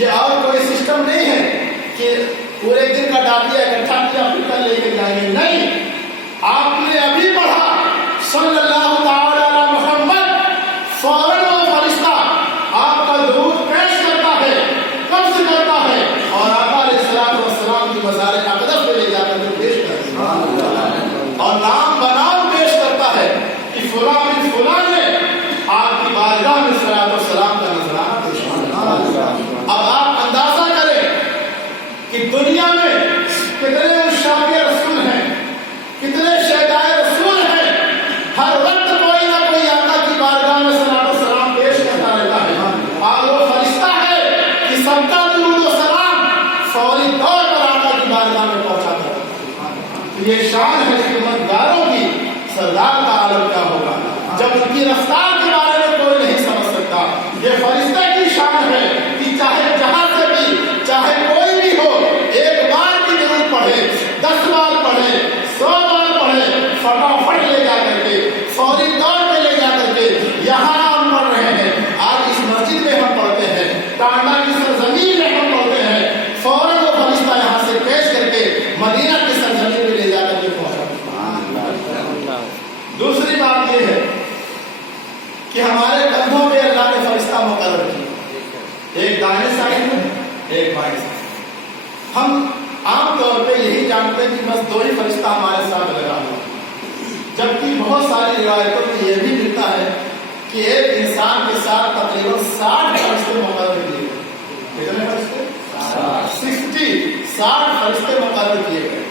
یہ اور کوئی سسٹم نہیں ہے کہ پورے دن کا ڈاکیا اکٹھا کیا پھر کل لے کے جائیں گے، نہیں. آپ نے ابھی پڑھا صلی اللہ تعالی علی محمد، فوراً وہ فرشتہ آپ کا درود پیش کرتا ہے، قبض کرتا ہے اور آقا علیہ الصلوۃ والسلام کی مزار اقدس پہ لے جا کر کے پیش کرتا ہے اور نام بنام پیش کرتا ہے کہ فلاں بن فلاں نے آپ کی بارگاہ میں صلوات و سلام کا نذرانہ پیش کیا. اب آپ اندازہ کریں کہ دنیا میں کتنے مشابہ رسول ہیں، کتنے شہدائے رسول ہیں، ہر وقت کوئی نہ کوئی آقا کی بارگاہ میں صلوات و سلام پیش کرتا رہتا ہے. اور وہ فرشتہ ہے کہ سب کا درود و سلام فوری طور پر آقا کی بارگاہ میں پہنچاتا ہے. یہ شان ہے خدمتگاروں کی. سردار کا عالم کیا ہوگا جب ان کی رفتار کے بارے میں کوئی نہیں سمجھ سکتا. یہ فرشتے کی شان ہے کہ چاہے جہاں سے بھی، چاہے کوئی بھی ہو، ایک بار بھی درود پڑھے، 10 بار پڑھے، 100 بار پڑھے، فٹافٹ لے جا کر کے، فوری طور پہ لے جا کر کے. یہاں ہم پڑھ رہے ہیں، آج اس مسجد میں ہم پڑھتے ہیں، ٹانڈا کی سرزمین میں ہم پڑھتے ہیں، فوراً وہ فرشتہ یہاں سے پیش کر کے مدینہ کی سرزمین میں لے جا کر کے پہنچا. دوسری بات یہ ہے کہ ہمارے کندھوں پہ اللہ نے فرشتہ مقرر کیا، ایک دائیں سائڈ میں، ایک بائیں سائڈ. ہم عام طور پہ یہی جانتے ہیں کہ بس 2 ہی فرشتہ ہمارے ساتھ لگا ہوا، جبکہ بہت ساری روایتوں میں یہ بھی ملتا ہے کہ ایک انسان کے ساتھ تقریباً 60 فرشتے مقرر کیے گئے. کتنے فرشتے؟ 60 فرشتے مقرر کیے گئے.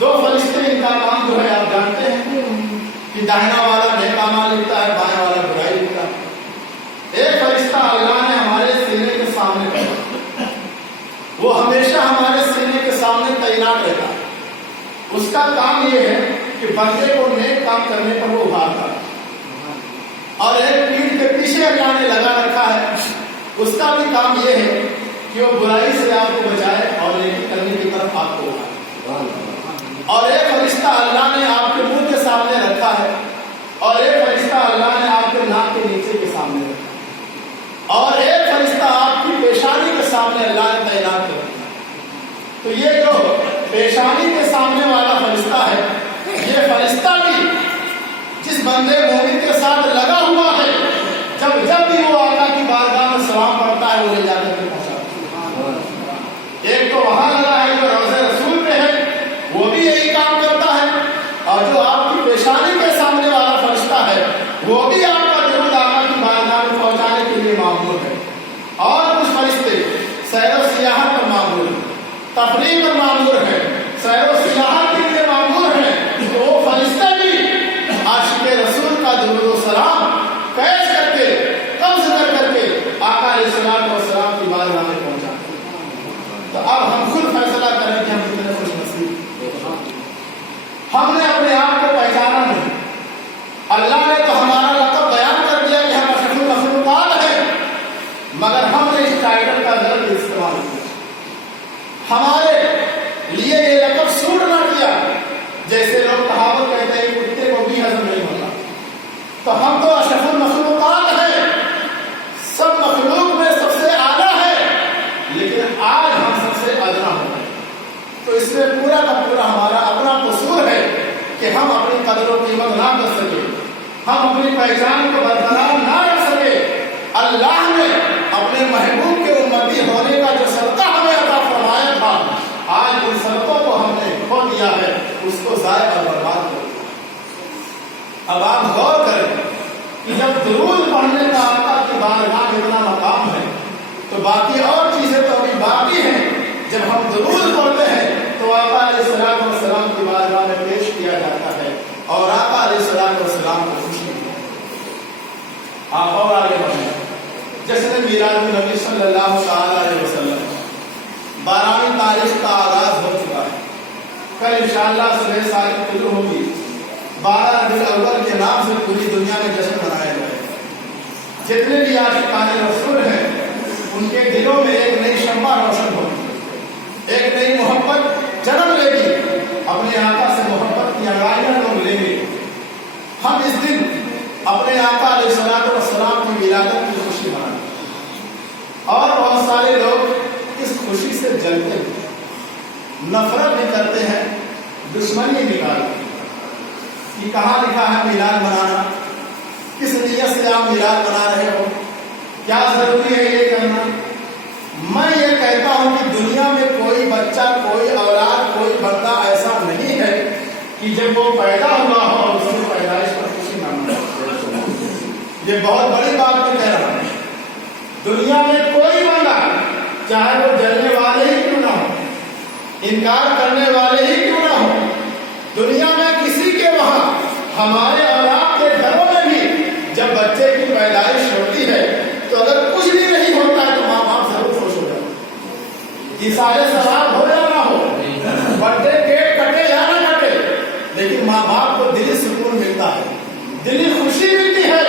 2 فرشتے ان کا کام جو ہے آپ جانتے ہیں کہ داہنا والا نیک اعمال لکھتا ہے، بائیں والا برائی لکھتا ہے. ایک فرشتہ اللہ نے ہمارے سینے کے سامنے رکھا، وہ ہمیشہ ہمارے سینے کے سامنے تعینات رہتا ہے. اس کا کام یہ ہے کہ بندے کو نیک کام کرنے پر وہ ابھارتا ہے. اور ایک پیٹھ کے پیچھے اللہ نے لگا رکھا ہے، اس کا بھی کام یہ ہے کہ وہ برائی سے آپ کو بچائے اور نیکی کرنے کی طرف آپ کو اٹھائے. اور ایک فرشتہ اللہ نے آپ کے منہ کے سامنے رکھا ہے، اور ایک فرشتہ اللہ نے آپ کے ناک کے نیچے کے سامنے رکھا ہے، اور ایک فرشتہ آپ کی پیشانی کے سامنے اللہ نے تعینات کر دیا. تو یہ جو پیشانی کے سامنے والا فرشتہ ہے، یہ فرشتہ بھی جس بندے مومن کے ساتھ لگا ہوا ہے، جب بھی وہ آقا کی بارگاہ میں سلام پڑھتا ہے وہ لے جا کر کے پہنچاتا ہے. ایک تو وہاں لگا ہے جو روضہ رسول پہ ہے، وہ بھی یہی کام کرتا ہے، اور جو آپ کی پیشانی کے سامنے والا فرشتہ ہے وہ بھی آپ کا درود آقا کی بارگاہ میں پہنچانے کے لیے معمور ہے. اور کچھ فرشتے سیر و سیاحت پر معمور ہیں، تفریح پر معمور ہیں، سیر و سیاحت کے لیے معمور ہیں. تو وہ فرشتے بھی عاشق رسول کا درود و سلام پیش کر کے، قبض کر کے آقا علیہ الصلوۃ والسلام کی بارگاہ میں پہنچاتے ہیں. تو اب ہم خود فیصلہ کریں کہ ہم کتنے خوش نصیب. ہم نے اپنے آپ کو پہچانا نہیں. اللہ نے تو ہمارا لقب بیان کر دیا کہ ہم اشرف المخلوقات ہیں، مگر ہم نے اس ٹائٹل کا غلط استعمال کیا. ہمارے لیے یہ لقب سوٹ نہ کیا. جیسے لوگ کہاوت کہتے ہیں کتے کو بھی ہضم نہیں ہوتا. تو ہم تو اشرف المخلوقات ہیں، سب مخلوق میں سب سے اعلیٰ ہے، لیکن آج ہم سب سے ادنا ہو گئے. تو اس میں پورا کا پورا ہمارا اپنا قصور ہے کہ ہم اپنی قدر و قیمت نہ کر سکے، ہم اپنی پہچان کو برقرار نہ رکھ سکے. اللہ نے اپنے محبوب کے امتی ہونے کا جو صدقہ ہمیں عطا فرمایا تھا، آج ان صدقوں کو ہم نے کھو دیا ہے، اس کو ضائع اور برباد کر دیا. اب آپ غور کریں کہ جب درود پڑھنے کا آقا کی بارگاہ میں اتنا مقام ہے تو باقی اور چیزیں تو ابھی باقی ہیں. جب ہم درود پڑھتے ہیں تو آقا علیہ الصلوۃ والسلام کی بارگاہ میں پیش کیا جاتا ہے اور آقا علیہ الصلوۃ والسلام کو خوشی ملتی ہے. آپ اور آگے بڑھیں. جشن میلاد نبی صلی اللہ تعالی علیہ وسلم 12ویں تاریخ کا آغاز ہو چکا ہے. کل انشاءاللہ صبح ساری طلوع ہوگی. 12 ربیع الاول کے نام سے پوری دنیا میں جشن منایا جائے گا. جتنے بھی عاشقان رسول ہیں ان کے دلوں میں ایک نئی شمع روشن ہوگی، ایک نئی محبت جنم لے گی. اپنے آقا سے محبت کی انگاریاں لوگ لیں گے. ہم اس دن اپنے آقا علیہ الصلوۃ والسلام کی ولادت کی خوشی منائیں اور بہت سارے سے جلتے ہیں, نفرت بھی کرتے ہیں, دشمنی بھی کرتے ہیں. کہ کہاں لکھا ہے میلاد منانا؟ کس نیت سے آپ میلاد منا رہے ہو؟ کیا ضروری ہے یہ کرنا؟ میں یہ کہتا ہوں کہ دنیا میں کوئی بچہ, کوئی اولاد, کوئی بندہ ایسا نہیں ہے کہ جب وہ پیدا ہوا ہو اور اس کی پیدائش پر خوشی نہ منائے. یہ بہت بڑی بات میں کہہ رہا ہوں. دنیا میں کوئی بندہ, چاہے وہ جلنے والے ہی کیوں نہ ہو, انکار کرنے والے ہی کیوں نہ ہو, دنیا میں کسی کے وہاں, ہمارے اولاد کے گھروں میں بھی جب بچے کی پیدائش ہوتی ہے تو اگر کچھ بھی نہیں ہوتا ہے تو ماں باپ ضرور خوش ہو جاتے ہیں. یہ سارے ثواب ہو یا نہ ہو, برتھ ڈے کیک کٹے یا نہ کٹے, لیکن ماں باپ کو دلی سکون ملتا ہے, دلی خوشی ملتی ہے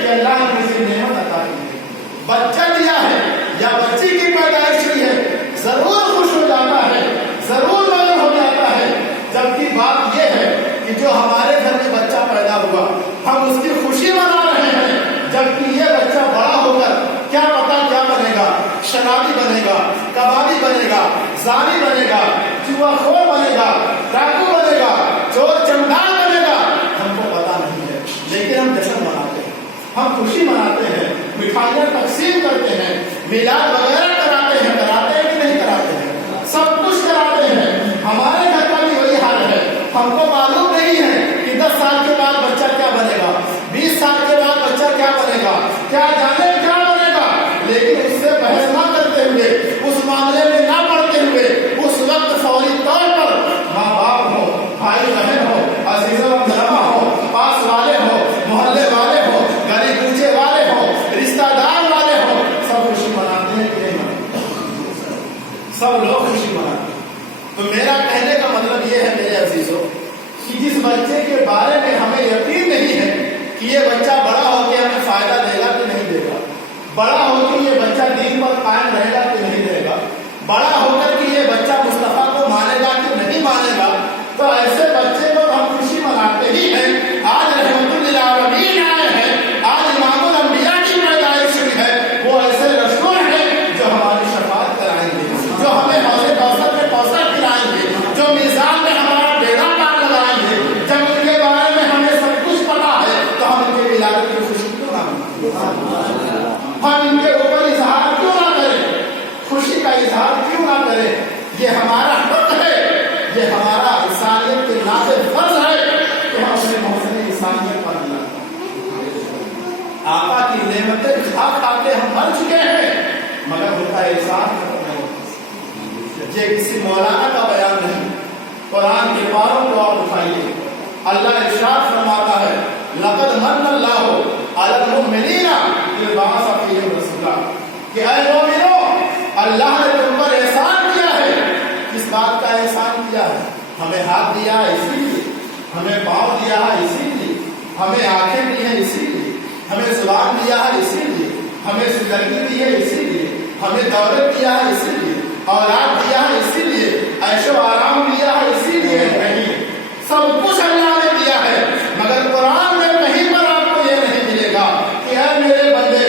کہ اللہ نے مجھے نعمت عطا کی ہے, بچہ دیا ہے یا بچی کی پیدائش ہوئی ہے, ضرور خوش ہو جاتا ہے, ضرور معلوم ہو جاتا ہے. جبکہ بات یہ ہے کہ جو ہمارے گھر میں بچہ پیدا ہوا ہم اس کی خوشی منا رہے ہیں, جبکہ یہ بچہ بڑا ہو کر کیا پتا کیا بنے گا, شرابی بنے گا, کبابی بنے گا, زانی بنے گا, جوا خور بنے گا, ڈاکو بنے گا, چور چمگار بنے گا, ہم کو پتا نہیں ہے. لیکن ہم جشن مناتے ہیں, ہم خوشی مناتے ہیں, مٹھائیاں تقسیم کرتے ہیں, میلاد وغیرہ کراتے ہیں کہ نہیں کراتے ہیں, سب کچھ کراتے ہیں. ہمارے گھر کا بھی وہی حال ہے. ہم کو معلوم نہیں ہے کہ 10 سال کے بعد بچہ کیا بنے گا, 20 سال کے بعد بچہ کیا بنے گا, کیا جانے کیا بنے گا, لیکن اس سے بحث نہ کرتے ہوئے, اس معاملے میں نہ پڑتے ہوئے, اس وقت فوری طور پر ماں باپ ہو, بھائی بہن ہو, عزیز و محترمہ ہو, پاس والے ہو, محلے والے ہو, گلی کوچے والے ہو, رشتہ دار والے ہو, سب خوشی مناتے ہیں کہ نہیں مناتے؟ سب لوگ خوشی مناتے ہیں. تو میرا کہنے کا مطلب یہ ہے میرے عزیزوں کہ جس بچے کے بارے میں ہمیں یقین نہیں ہے کہ یہ بچہ بڑا ہو کے ہمیں فائدہ دے گا کہ نہیں دے گا, بڑا ہو کے یہ بچہ دین پر قائم رہے گا کہ نہیں رہے گا, بڑا ہو کر کے یہ بچہ مصطفیٰ کو مانے گا کہ نہیں مانے گا, تو ایسے بچے کو ہم خوشی مناتے ہی ہیں. آج رحمت للعالمین آئے ہیں, آج امام الانبیاء کی پیدائش ہوئی ہے, وہ ایسے رسول ہیں جو ہماری شفاعت کرائیں گے, جو ہمیں حوض کوثر میں کوثر پلائیں گے, جو میزان میں ہمارا بیڑا پار لگائیں گے. جب ان کے بارے میں ہمیں سب کچھ پتا ہے تو ہم ان کے ولادت کی خوشی کیوں نہ منائیں, ہم ان کے اوپر اظہار کیوں نہ کریں, خوشی کا اظہار کیوں نہ کریں. یہ ہمارا حق ہے, یہ ہمارا انسانیت کے ناطے فرض ہے کہ ہم اپنے محسن انسانیت پر اللہ آقا کی نعمتیں کھا کھا کے ہم مر چکے ہیں, مگر ان کا احسان ختم نہیں ہوتا. یہ کسی مولانا کا بیان نہیں, قرآن کے پاروں کو آپ اٹھائیے. اللہ ارشاد فرماتا ہے لقد من اللہ علی المؤمنین اذ بعث فیہم رسولا, کہ اے مومنو, اللہ نے تم پر احسان کیا ہے. کس بات کا احسان کیا ہے؟ ہمیں ہاتھ دیا ہے اسی لیے, ہمیں پاؤں دیا ہے اسی لیے, ہمیں آنکھیں دی ہیں اسی لیے, ہمیں زبان دیا ہے اسی لیے, ہمیں زندگی دی ہے اسی لیے, ہمیں دولت دیا ہے اسی لیے, اولاد دیا ہے اسی لیے, عیش و آرام دیا ہے اسی لیے نہیں. سب کچھ اللہ نے دیا ہے, مگر قرآن میں کہیں پر آپ کو یہ نہیں ملے گا کہ اے میرے بندے,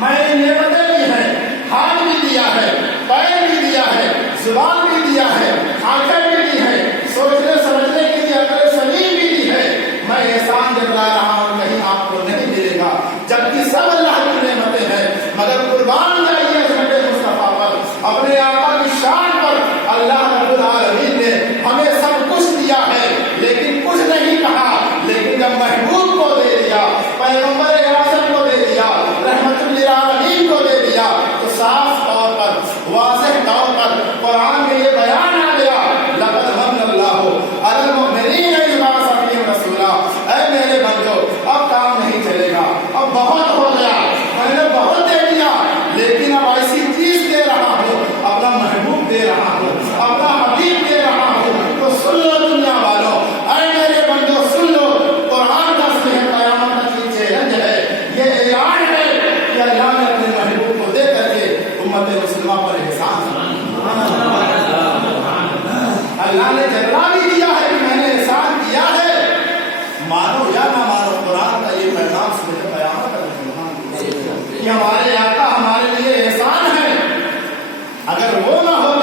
میں نے نعمتیں دی ہیں, ہاتھ بھی دیا ہے, پیر بھی دیا ہے, زبان بھی دیا ہے, آنکھیں بھی دی ہے, سوچنے سمجھنے کے لیے عقل سلیم بھی دی ہے, میں احسان جتلا رہا ہوں, کہیں آپ کو نہیں ملے گا. جبکہ سب اللہ کی نعمتیں ہیں, مگر قربان جائیے حضرت مصطفیٰ پر, اپنے آقا کی شان پر. اللہ رب العالمین نے ہمیں سب کچھ دیا ہے لیکن کچھ نہیں کہا, لیکن جب محبوب کو دے دیا, پیغمبر اعظم کو دے دیا, رحمت للعالمین کو دے دیا, تو صاف طور پر, واضح طور پر قرآن میں یہ بیان آ گیا لقد من اللہ علی المؤمنین اذ بعث فیہم رسولا. اے میرے بندو, اب کام نہیں چلے گا, اب بہت ہو گیا, میں نے بہت دے دیا, لیکن اب ایسی چیز دے رہا ہوں, اپنا محبوب دے رہا ہوں, اپنا حبیب دے رہا ہوں. تو سن لو دنیا والوں, اے میرے بندو سن لو, قرآن کا صحیح قیامت تک یہ چیلنج ہے, یہ اعلان ہے کہ اللہ نے اپنے محبوب کو دے کر کے امت مسلمہ پر احسان اللہ نے جلوہ بھی دیا ہے کہ میں نے احسان کیا ہے. مانو یا نہ مانو, قرآن کا یہ پیغام صحیح قیامت تک کہ ہمارے آقا ہمارے لیے احسان ہے. اگر وہ نہ ہو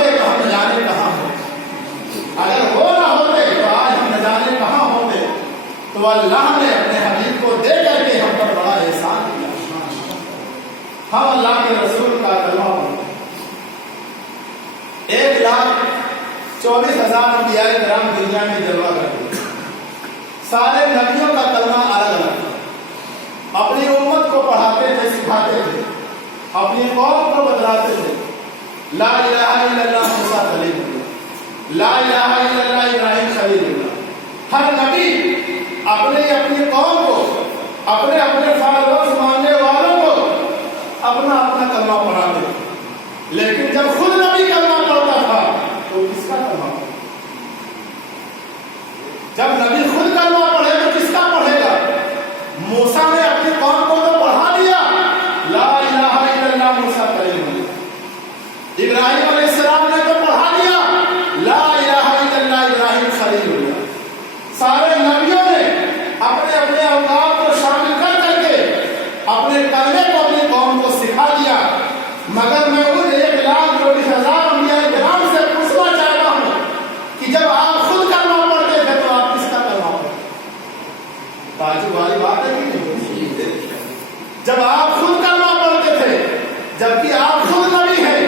1,24,000 انبیاء کرام دنیا میں جلوہ کرتے ہیں. سارے نبیوں کا کلمہ الگ الگ تھا. اپنی امت کو پڑھاتے تھے، سکھاتے تھے، اپنی قوم کو بتلاتے تھے. لا الہ الا اللہ موسیٰ کلیم اللہ، لا الہ الا اللہ ابراہیم خلیل اللہ. ہر نبی اپنی قوم کو، اپنے فالوورز ماننے والوں کو اپنا کلمہ پڑھاتے تھے. لیکن جب خود نبی کلمہ پڑھتا تھا تو کس کا کلمہ پڑھے؟ جب نبی خود کلمہ پڑھے تو کس کا پڑھے گا؟ موسیٰ نے اپنی قوم کو تو پڑھا دیا لا الہ الا اللہ موسیٰ کلیم اللہ. ابراہیم علیہ السلام نے تو پڑھا دیا لا الہ الا اللہ ابراہیم خلیل اللہ. سارے نبیوں نے اپنے اوقات کو شامل کر کے اپنے کلمے کو اپنی قوم کو سکھا دیا. مگر میں ان 1,24,000 انبیاء کرام سے پوچھنا چاہتا ہوں کہ جب آپ خود کلمہ پڑھتے تھے تو آپ کس کا کلمہ پڑھتے؟ تعجب والی بات ہے کہ نہیں؟ جب آپ خود کلمہ پڑھتے تھے، جبکہ آپ خود نبی ہیں،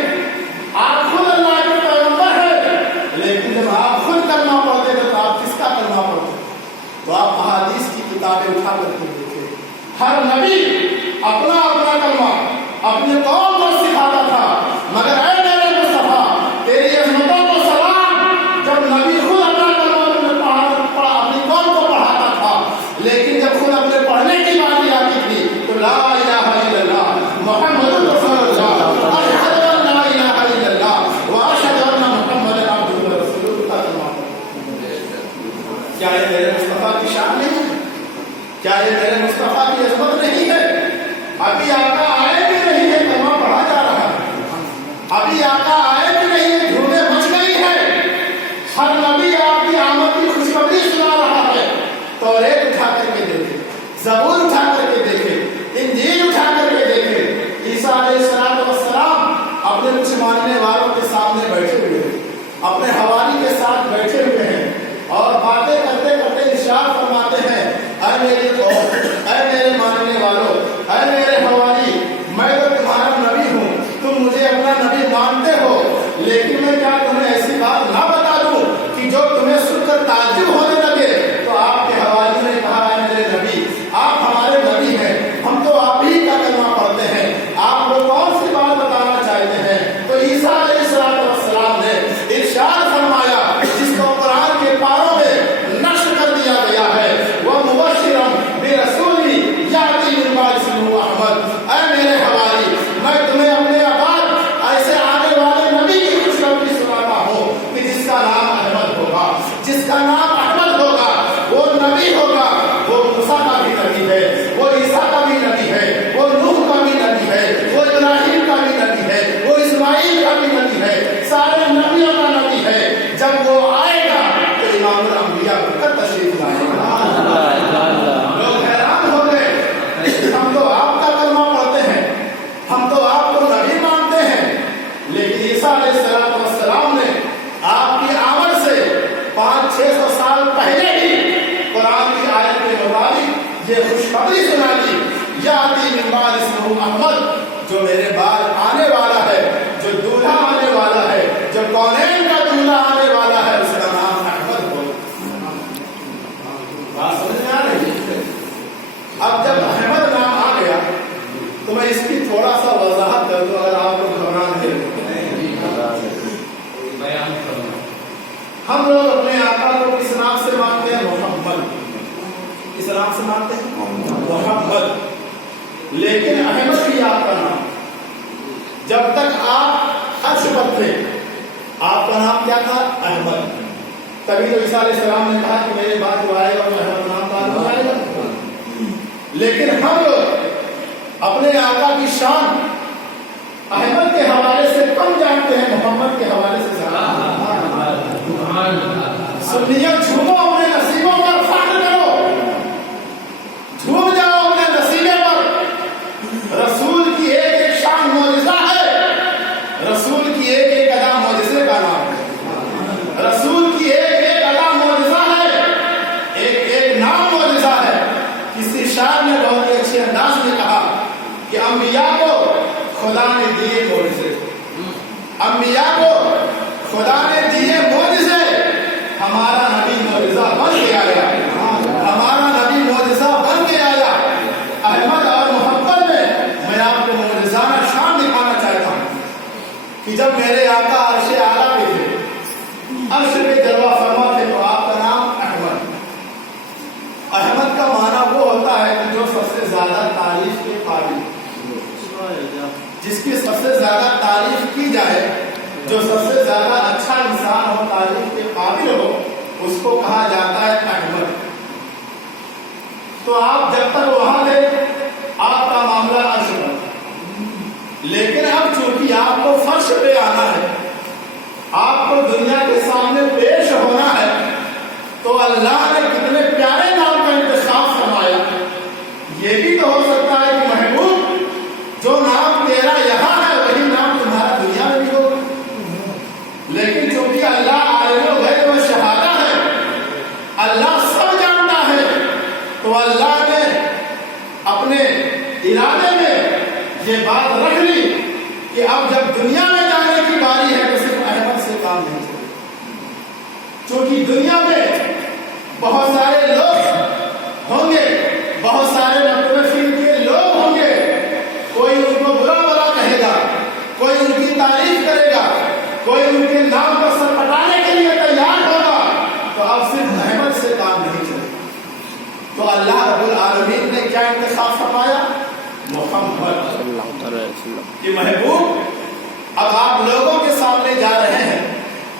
آپ خود اللہ کے پیغمبر ہیں، لیکن جب آپ خود کلمہ پڑھتے تھے تو آپ کس کا کلمہ پڑھتے؟ تو آپ احادیث کی کتابیں اٹھا کر کے دیکھیں، ہر نبی اپنا کلمہ اپنے قوم کو سکھاتا تھا. مگر اے میرے مصطفیٰ، تیری عظمتوں کو سلام، جب نبی خود اپنا کلمہ اپنی قوم کو پڑھاتا تھا، لیکن جب خود اپنے پڑھنے کی باری آتی تھی تو لا الہ الا اللہ محمد رسول اللہ، اشہد ان لا الہ الا اللہ واشہد ان محمد عبدہ ورسولہ کا کلمہ. کیا یہ میرے مصطفیٰ کی شان نہیں ہے؟ کیا یہ میرے مصطفیٰ کی عظمت نہیں ہے؟ ابھی آقا آئے بھی نہیں ہے، کلمہ پڑھا جا رہا ہے. ابھی آقا آئے بھی نہیں ہے، دھومیں مچ گئی ہے. ہر نبی آپ کی آمد کی خوشخبری سنا رہا ہے. توریت اٹھا کر کے دیکھے، زبور اٹھا کر کے دیکھے، انجیل اٹھا کر کے دیکھے. عیسیٰ علیہ السلام اپنے کچھ ماننے والوں کے سامنے بیٹھے ہوئے ہیں، اپنے حواری کے ساتھ بیٹھے ہوئے ہیں اور باتیں کرتے کرتے ارشاد فرماتے ہیں اے میری قوم، اے میرے ماننے والوں، اے میرے حواری، میں تو تمہارا نبی ہوں، تم مجھے اپنا نبی مانتے ہو، لیکن میں کیا تمہیں ایسی بات نہ بتا دوں کہ جو تمہیں سن کر تعجب ہونے لگے؟ تو آپ کے حواری نے کہا اے میرے نبی، آپ ہمارے نبی ہیں، ہم تو آپ ہی کا کلمہ پڑھتے ہیں، آپ کو کون سی بات بتانا چاہتے ہیں؟ تو عیسیٰ علیہ السلام نے ارشاد فرمایا جس کو قرآن کے پاروں میں نشر کر دیا گیا ہے، وہ مبشرا برسول یاتی من بعد اسمہ احمد. اے میرے حواری، میں تمہیں اپنے بعد ایسے آنے والے نبی کی خوشخبری سناتا ہوں کہ جس کا نام احمد ہوگا، جس کا نام احمد ہوگا، وہ نبی ہوگا. وہ موسیٰ کا بھی نبی ہے، وہ عیسیٰ کا بھی نبی ہے، وہ نوح کا بھی نبی ہے، وہ ابراہیم کا بھی نبی ہے، وہ اسماعیل کا بھی نبی ہے، سارے نبیوں کا نبی ہے. جب وہ آئے گا تو امام الانبیاء کا تشریف لائے گا. لوگ حیران ہو گئے، ہم تو آپ کا کلمہ پڑھتے ہیں، ہم تو آپ کو نبی مانتے ہیں، لیکن عیسیٰ علیہ السلام نے آپ کی آمد سے 500-600 سال پہلے ہی قرآن کی آیت کے مطابق یہ خوشخبری سنا دی یاتی من بعد اسمہ احمد، جو میرے بعد آنے والا ہے، جو دولہا آنے والا ہے، جو کونین کا دولہا آنے والا ہے، اس کا نام احمد ہوگا. بات سمجھ میں آ رہی ہے؟ اب جب احمد نام آ گیا تو میں اس کی تھوڑا سا وضاحت کر دوں اگر آپ کو گھبراہٹ ہے. ہم لوگ اپنے آقا کو کس نام سے مانتے ہیں؟ محمد. کس نام سے مانتے ہیں؟ محمد. لیکن احمد بھی آپ کا نام. جب تک آپ عرش پر تھے آپ کا نام کیا تھا؟ احمد. تبھی تو عیسیٰ علیہ السلام نے کہا کہ میرے بعد جو آئے گا وہ احمد نام کا ہو جائے گا. لیکن ہم لوگ اپنے آقا کی شان احمد کے حوالے سے کم جانتے ہیں، محمد کے حوالے سے زیادہ. سنیت جھومو، اپنے نصیبوں پر فخر کرو، جھوم جاؤ اپنے نصیبے پر. رسول کی ایک ایک شان معجزہ ہے، رسول کی ایک ایک ادا معجزے کا نام ہے، رسول کی ایک ایک ادا معجزہ ہے، ایک ایک نام معجزہ ہے. کسی شاعر نے بہت ہی اچھے انداز میں کہا کہ انبیاء کو خدا نے دیے معجزے، انبیاء کو خدا نے دیے معجزے، ہمارا نبی معجزہ بن کے آیا، ہمارا نبی معجزہ بن کے آیا۔ احمد اور محمد میں آپ کو معجزانہ شان دکھانا چاہتا ہوں کہ جب میرے آقا عرش اعلیٰ پہ تھے، عرش پہ جلوہ فرما تھے، تو آپ کا نام احمد۔ احمد کا معنی وہ ہوتا ہے کہ جو سب سے زیادہ تعریف کے قابل، جس کی سب سے زیادہ تعریف کی جائے، جو سب سے زیادہ اچھا انسان ہو، تعریف کے قابل ہو، اس کو کہا جاتا ہے احمد۔ تو آپ جب تک وہاں تھے آپ کا معاملہ عرش پر، لیکن اب چونکہ آپ کو فرش پہ آنا ہے، آپ کو دنیا کے سامنے پیش ہونا ہے، تو اللہ نے کتنے پیارے نام کا انتخاب فرمایا۔ یہ بھی تو ہو سکتا ہے کہ محبوب جو نام تیرا یہاں ہے وہی نام تمہارا دنیا میں بھی ہو، لیکن چونکہ اللہ عالم الغیب و شہادہ ہے، اللہ سب جانتا ہے، تو اللہ نے اپنے ارادے میں یہ بات رکھ لی کہ اب جب دنیا میں جانے کی باری ہے تو صرف احمد سے کام نہیں چلے، چونکہ دنیا میں بہت سارے لوگ ہوں گے، بہت سارے مقتدین کے لوگ ہوں گے، کوئی ان کو برا برا کہے گا، کوئی ان کی تعریف کرے گا، کوئی ان کے نام پر سر پٹانے کے لیے تیار ہوگا، تو اب صرف احمد سے کام نہیں چلے۔ تو اللہ رب العالمین نے کیا انتخاب فرمایا؟ محمد صلی اللہ علیہ وسلم کہ محبوب اب آپ لوگوں کے سامنے جا رہے ہیں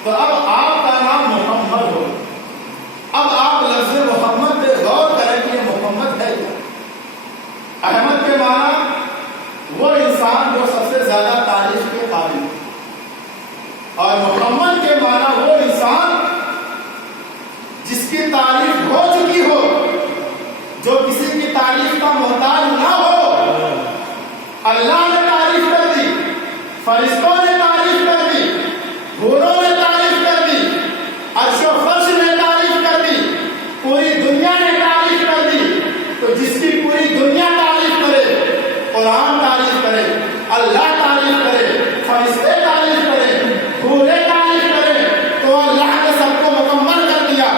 تو اب آپ کا نام محمد ہو۔ اب آپ لفظ محمد پہ غور کریں کہ محمد ہے کیا؟ احمد کے معنی وہ انسان جو سب سے زیادہ تعریف کے قابل ہے، اور محمد کے معنی وہ انسان جس کی تعریف ہو چکی ہو، جو کسی کی تعریف کا محتاج نہ ہو۔ اللہ نے تعریف کر دی، فرشتوں نے تعریف کر دی، گھوڑوں نے تعریف کر دی، عرش و فرش نے تعریف کر دی، پوری دنیا نے تعریف کر دی۔ تو جس کی پوری دنیا تعریف کرے، قرآن تعریف کرے، اللہ تعریف کرے، فرشتے تعریف کرے، گھوڑے تعریف کرے، تو اللہ نے سب کو مکمل کر دیا،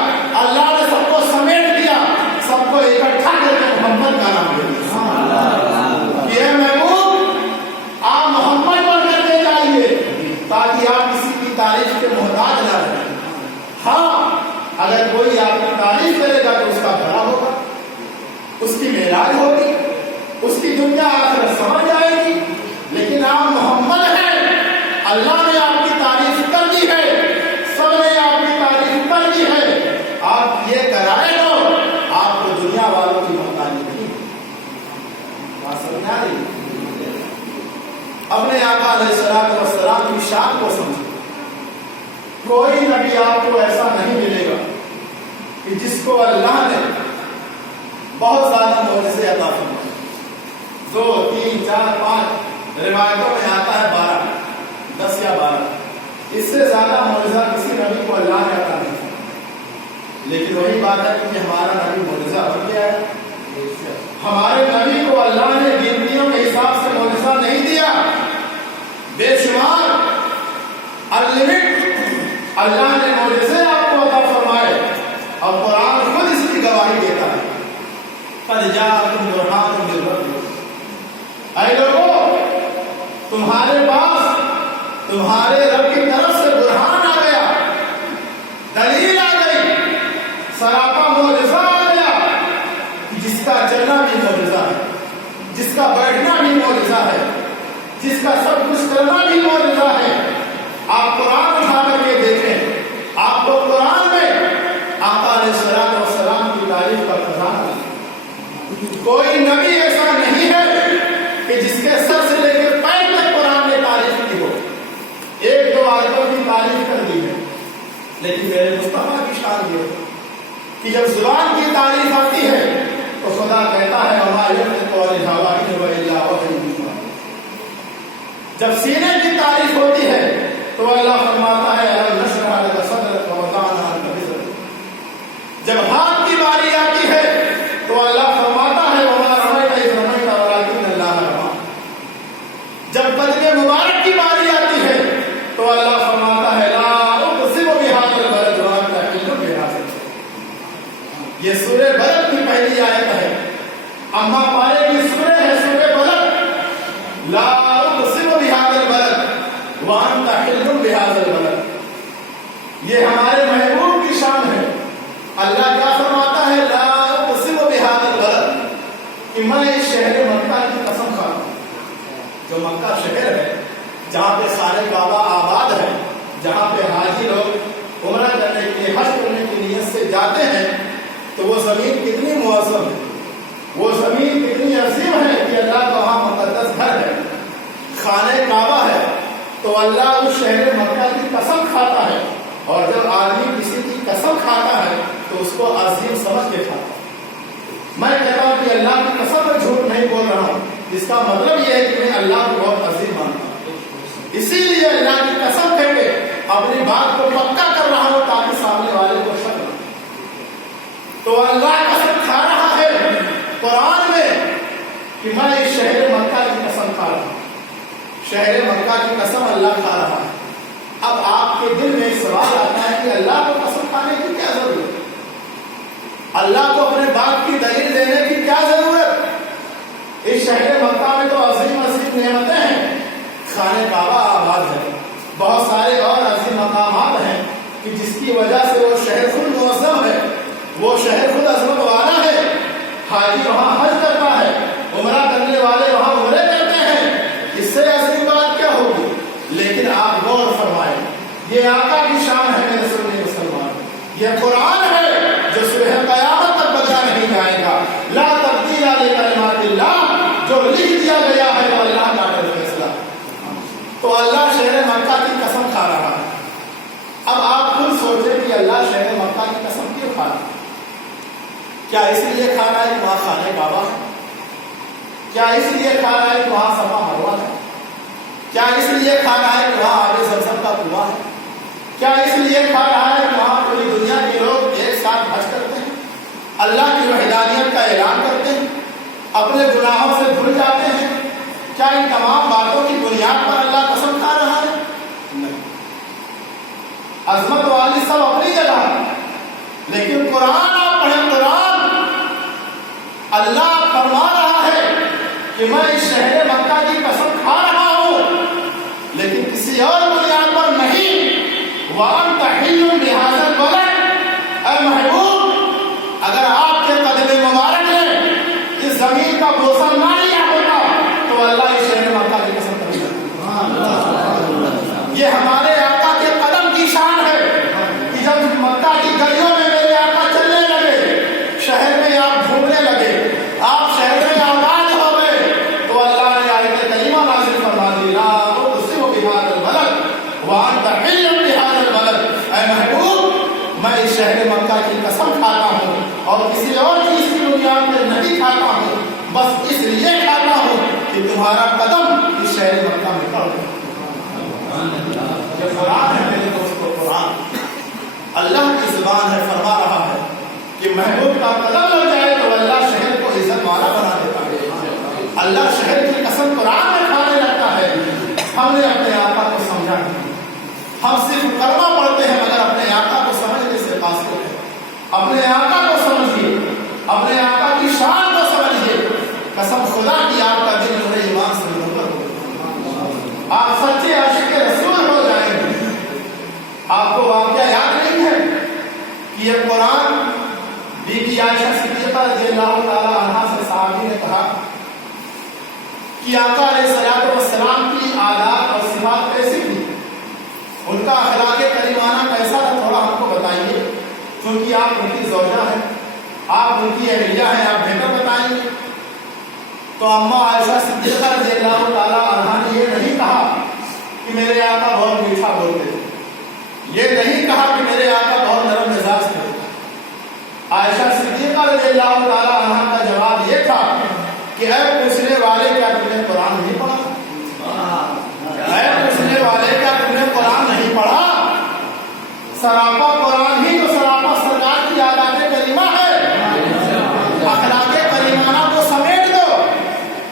اللہ نے سب کو سمیٹ دیا، سب کو اکٹھا کر کے محمد کا نام دے دیا۔ یہ محبوب آپ محمد بن کر کے جائیے تاکہ آپ کسی کی تعریف کے محتاج نہ رہیں۔ ہاں اگر کوئی آپ کی تعریف کرے گا تو اس کا بھلا ہوگا، اس کی معراج ہوگی، اس کی دنیا آخرت سمجھ آئے گی، لیکن آپ محمد ہیں، اللہ نے آپ کی تعریف کر دی ہے، سب نے آپ کی تعریف کر دی ہے، آپ یہ کرائے ہو، آپ کو دنیا والوں کی محتاجی نہیں۔ بات سمجھ آ رہی؟ اپنے آقا علیہ الصلوۃ والسلام کی شان کو سمجھو۔ کوئی نبی آپ کو ایسا نہیں ملے گا کہ جس کو اللہ نے بہت زیادہ معجزے عطا فرمائے، 2 3 4 5 روایتوں میں آتا ہے 12 10 یا 12، اس سے زیادہ معجزہ کسی نبی کو اللہ نے عطا نہیں فرمایا۔ لیکن وہی بات ہے کہ ہمارا نبی معجزہ بن گیا ہے۔ ہمارے نبی کو اللہ نے گنتیوں کے حساب سے معجزہ نہیں دیا، بے شمار انلمٹ اللہ نے معجزے آپ کو عطا فرمائے، اور قرآن خود اس کی گواہی دیتا ہے۔ قد جاءکم برہان من ربکم، اے لوگوں تمہارے پاس تمہارے رب کی طرف سے برہان آ گیا، دلیل آ گئی، سراپا معجزہ آ گیا، جس کا چلنا بھی معجزہ ہے، جس کا بیٹھنا بھی معجزہ ہے، جس کا سب کچھ کرنا بھی معجزہ ہے۔ آپ قرآن اٹھا کر کے دیکھیں، آپ کو قرآن میں آقا علیہ الصلوۃ والسلام کی تعریف کا خزانہ ہے۔ کوئی نبی ایسا نہیں ہے کہ جس کے سر سے لے کے پیر تک قرآن نے تعریف کی ہو، 1-2 آیتوں کی تعریف کر دی ہے، لیکن میرے مصطفیٰ کی شان یہ ہے کہ جب زبان کی تعریف آتی ہے تو خدا کہتا ہے ہمارے جب سینے کی تعریف ہوتی ہے تو اللہ فرماتا ہے جب ہاتھ کی باری آتی ہے تو اللہ فرماتا ہے جب قدم مبارک کی باری آتی ہے تو اللہ فرماتا ہے لا وأنت حل بهذا البلد. یہ ہمارے محبوب کی شان ہے. اللہ کیا فرماتا ہے؟ لا اقسم بهذا البلد، کہ میں اس شہر مکہ کی قسم کھاتا ہوں. جو مکہ شہر ہے جہاں پہ خانہ کعبہ آباد ہے، جہاں پہ حاجی لوگ عمرہ کرنے کے لیے حج کرنے کی نیت سے جاتے ہیں، تو وہ زمین کتنی معظم ہے، وہ زمین کتنی عظیم ہے کہ اللہ کا وہاں مقدس گھر ہے، خانہ کعبہ ہے. تو اللہ اس شہر مکہ کی قسم کھاتا ہے. اور جب آدمی کسی کی قسم کھاتا ہے تو اس کو عظیم سمجھ کے کھاتا ہے. میں کہتا ہوں کہ اللہ کی قسم میں جھوٹ نہیں بول رہا ہوں، اس کا مطلب یہ ہے کہ میں اللہ کو بہت عظیم مانتا ہوں. اسی لیے اللہ کی قسم کہہ کے اپنی بات کو پکا کر رہا ہوں تاکہ سامنے والے کو شک نہ. تو اللہ قسم کھا رہا ہے قرآن میں کہ میں اس شہر مکہ کی قسم کھا رہا ہوں. شہر مکہ کی قسم اللہ کھا رہا ہے. اب آپ کے دل میں ایک سوال آتا ہے کہ اللہ کو قسم کھانے کی کیا ضرورت ہے؟ اللہ کو اپنے بات کی دلیل دینے کی کیا ضرورت؟ اس شہر مکہ میں تو عظیم عظیم نعمتیں ہیں. خانہ کعبہ آباد ہے، بہت سارے اور عظیم مقامات ہیں کہ جس کی وجہ سے وہ شہر خود معظم ہے، وہ شہر خود عظمت والا ہے. حاجی وہاں حج کرتا ہے، عمرہ کرنے والے وہاں عمرے کرتے ہیں. اس سے عظیم بات کیا ہوگی؟ لیکن آپ غور فرمائیں، یہ آقا کی شان ہے میرے سنی مسلمان. یہ قرآن ہے جو صبح قیامت تک بدلا نہیں جائے گا. لا تبدیل لکلمات اللہ، جو لکھ دیا گیا ہے وہ اللہ کا فیصلہ. تو اللہ شہر مکہ کی قسم کھا رہا ہے. اب آپ خود سوچیں کہ اللہ شہر مکہ کی قسم کیوں کھا رہا ہے؟ کیا اس لیے کھا رہا ہے کہ وہاں خانہ کعبہ ہے؟ کیا اس لیے کھا رہا ہے کہ وہاں صفا مروہ ہے؟ کیا اس لیے کھا رہا ہے کہ وہاں آب زمزم کا کنواں ہے؟ کیا اس لیے کھا رہا ہے کہ وہاں پوری دنیا کے لوگ ایک ساتھ حج کرتے ہیں، اللہ کی وحدانیت کا اعلان کرتے ہیں، اپنے گناہوں سے بھول جاتے ہیں؟ کیا ان تمام باتوں کی بنیاد پر اللہ قسم کھا رہا ہے؟ نہیں. عظمت والی سب اپنی جگہ، لیکن قرآن آپ پڑھیں. قرآن اللہ فرما رہا ہے کہ میں اس شہر مکہ کی قسم کھا رہا ہوں، لیکن کسی اور بنیاد پر نہیں. وَأَنْتَ حِلٌّ بِهَذَا الْبَلَدِ، اے محبوب اگر آپ کے قدم مبارک نے اس زمین کا بوسہ نہ لیا ہوتا تو اللہ اس شہر مکہ کی قسم کر دیا. یہ ہمارے آقا کے قدم کی شان ہے کہ جب مکہ کی گلیوں میں میرے آقا چلنے لگے، شہر میں آپ گھومنے لگے، آپ شہر میں آباد ہو گئے، تو اللہ نے آیت کریمہ نازل فرما دی. لا اقسم بهذا البلد وانت حل بهذا البلد، اے محبوب میں اس شہر مکہ کی قسم کھاتا ہوں اور کسی اور چیز کی بنیاد پہ نہیں کھاتا ہوں، بس اس لیے کھاتا ہوں کہ تمہارا قدم اس شہر مکہ میں پڑ گیا. یہ قرآن ہے میرے دوستو. قرآن اللہ کی زبان ہے. فرما رہا ہے کہ محبوب کا قدم لگ جائے تو اللہ شہر کو عزت والا بنا دیتا ہے. اللہ شہر کی قسم قرآن میں کھانے لگتا ہے. ہم نے اپنے آقا کو سمجھا نہیں. ہم صرف کلمہ پڑھتے ہیں مگر اپنے آقا کو سمجھنے سے قاصر ہیں. اپنے آقا کو سمجھیے، اپنے آقا کی شان کو سمجھیے. قسم خدا کی آپ کا دل نور ایمان سے منور ہو، آپ سچے عاشق رسول ہو جائیں گے. آپ کو واقعہ یاد نہیں ہے کہ یہ قرآن بی بی عائشہ صدیقہ رضی اللہ تعالی عنہا سے صحابی نے کہا کہ آقا علیہ السلام کی عادات اور صفات کیسی تھی، ان کا اخلاق کریمانہ کیسا تھا، تھوڑا ہم کو بتائیے، کیونکہ آپ ان کی زوجہ ہیں، آپ ان کی اہلیہ ہیں، آپ بہتر بتائیں گے. تو اماں عائشہ صدیقہ رضی اللہ تعالی عنہا نے یہ نہیں کہا کہ میرے آقا بہت میٹھا بولتے تھے، یہ نہیں کہا کہ میرے آقا بہت نرم مزاج تھے. عائشہ صدیقہ رضی اللہ تعالی عنہا کا جواب یہ تھا کہ اے پوچھنے والے کیا تم نے قرآن نہیں پڑھا؟ اے پوچھنے والے کیا تم نے قرآن نہیں پڑھا؟ سراپا قرآن ہی تو سراپا سرکار کی عادات کریمہ ہے. اخلاق کریمانہ کو سمیٹ دو،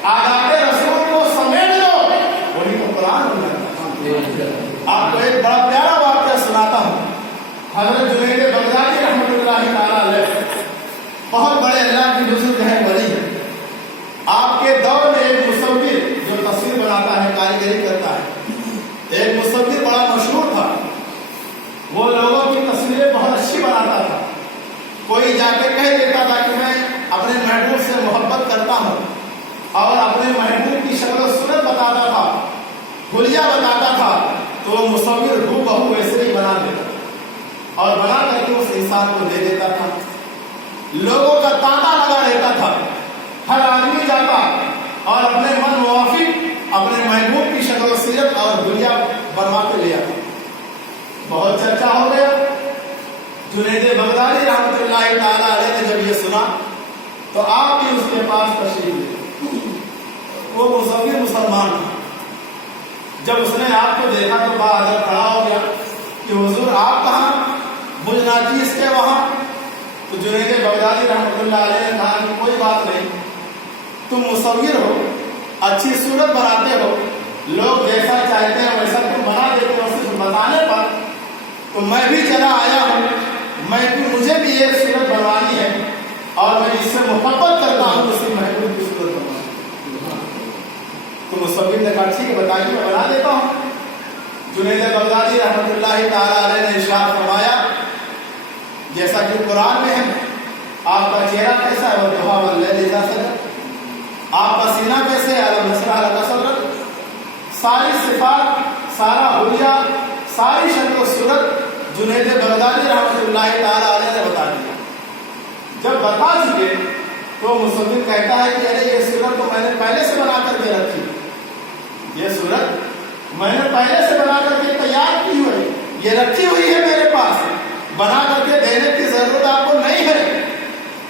عادات رسول کو سمیٹ دو، وہی تو قرآن ہو جاتا. آپ کو ایک بڑا پیارا واقعہ سناتا ہوں. حضرت جنید بغدادی رحمۃ اللہ تعالی علیہ بہت بڑے اللہ کی بزرگ ہیں، ولی ہیں. آپ کے دور میں ایک مصور جو تصویر بناتا ہے، کاریگری کرتا ہے، ایک ہوں اور اپنے محبوب کی شکل و صورت بتاتا تھا، حلیہ بتاتا تھا، تو وہ مصور ہو بہو ویسے ہی بنا دیتا اور بنا کر کے اس انسان کو دے دیتا تھا. لوگوں کا تانا لگا رہتا تھا، ہر آدمی جاتا اور اپنے من موافق اپنے محبوب کی شکل و صورت اور حلیہ بنوا کے لے آتا. بہت چرچا ہو گیا. جنید بغدادی رحمۃ اللہ تعالی علیہ نے جب یہ سنا تو آپ بھی اس کے پاس تشریف لے. وہ مصور مسلمان تھا. جب اس نے آپ کو دیکھا تو بادر کھڑا ہو گیا کہ حضور آپ کہاں؟ مجھ ناچیز کے وہاں. تو جنید بغدادی رحمۃ اللہ علیہ نے کہا کہ کوئی بات نہیں، تم مصور ہو، اچھی صورت بناتے ہو، لوگ جیسا چاہتے ہیں ویسا تم بنا دیتے ہو صرف بتانے پر، تو میں بھی چلا آیا ہوں، مجھے بھی یہ صورت بنوانی ہے اور میں اس سے محبت کرتا ہوں، اسی محبوب کی صورت بنوانی. تو مصور نے کہا ٹھیک ہے بتائیے میں بنا دیتا ہوں. جنید بغدادی رحمۃ اللہ تعالی علیہ نے ارشاد فرمایا جیسا کہ قرآن میں ہے، آپ کا چہرہ کیسا ہے؟ والضحیٰ واللیل اذا سجى. آپ کا سینہ کیسے ہے؟ الم نشرح لک صدرک. ساری صفات، سارا حلیہ، ساری شکل و صورت جنید بغدادی رحمۃ اللہ تعالی علیہ نے بتا دیا. جب بتا چکے تو مصور کہتا ہے کہ ارے یہ صورت تو میں نے پہلے سے بنا کر کے رکھی، یہ صورت میں نے پہلے سے بنا کر کے تیار کی ہوئی، یہ رکھی ہوئی ہے میرے پاس، بنا کر کے دینے کی ضرورت آپ کو نہیں ہے.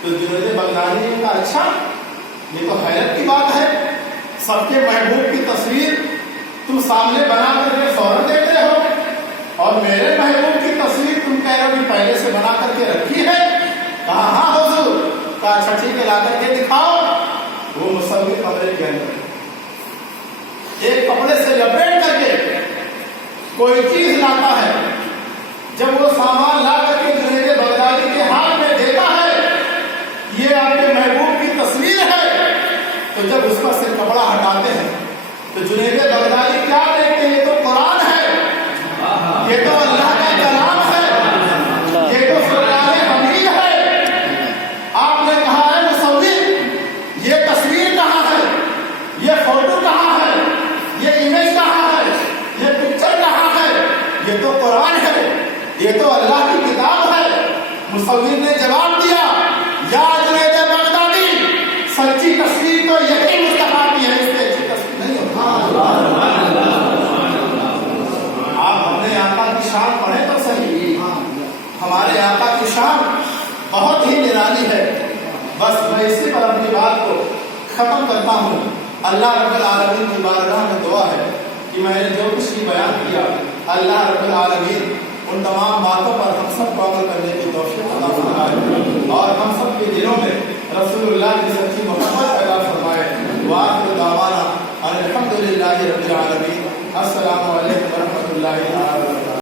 تو جنید بغدادی نے کہا اچھا یہ تو حیرت کی بات ہے، سب کے محبوب کی تصویر تم سامنے بنا کر کے فوراً دیتے ہو اور میرے محبوب کی تصویر تم کہہ رہے ہو کہ پہلے سے بنا کر کے رکھی ہے. کہا ہاں حضور. کہا اچھا ٹھیک ہے لا کر کے دکھاؤ. وہ مصور کمرے کے اندر ایک کپڑے سے لپیٹ کر کے کوئی چیز لاتا ہے. جب وہ سامان لا کر کے جنید بغدادی کے ہاتھ میں دیتا ہے یہ آپ کے محبوب کی تصویر ہے، تو جب اس پر سے کپڑا ہٹاتے ہیں تو جنید بغدادی کیا دیکھتے ہیں؟ یہ تو قرآن ہے، یہ تو اللہ کا کلام ہے، یہ تو فرقان حمید ہے. آپ نے کہا ہے مصور یہ تصویر کہاں ہے؟ یہ فوٹو کہاں ہے؟ یہ امیج کہاں ہے؟ یہ پکچر کہاں ہے؟ یہ تو قرآن ہے، یہ تو اللہ کی کتاب ہے. مصور نے جواب دیا یا جنید بغدادی سچی تصویر تو یہی مصطفیٰ کی ہے، اس سے اچھی تصویر نہیں ہوتی. آپ اپنے آقا کی شان پڑھیں تو صحیح. ہمارے آقا کی شان بہت ہی نرالی ہے. بس میں اسی پر اپنی بات کو ختم کرتا ہوں. اللہ رب العالمین کی بارگاہ میں دعا ہے کہ میں نے جو کچھ بھی بیان کیا اللہ رب العالمین ان تمام باتوں پر ہم سب کو عمل کرنے کی توفیق عطا فرمائے اور ہم سب کے دلوں میں رسول اللہ کی سچی محبت پیدا فرمائے. وآخر دعوانا الحمد للہ رب العالمین. السلام علیکم ورحمۃ اللہ تعالی وبرکاتہ.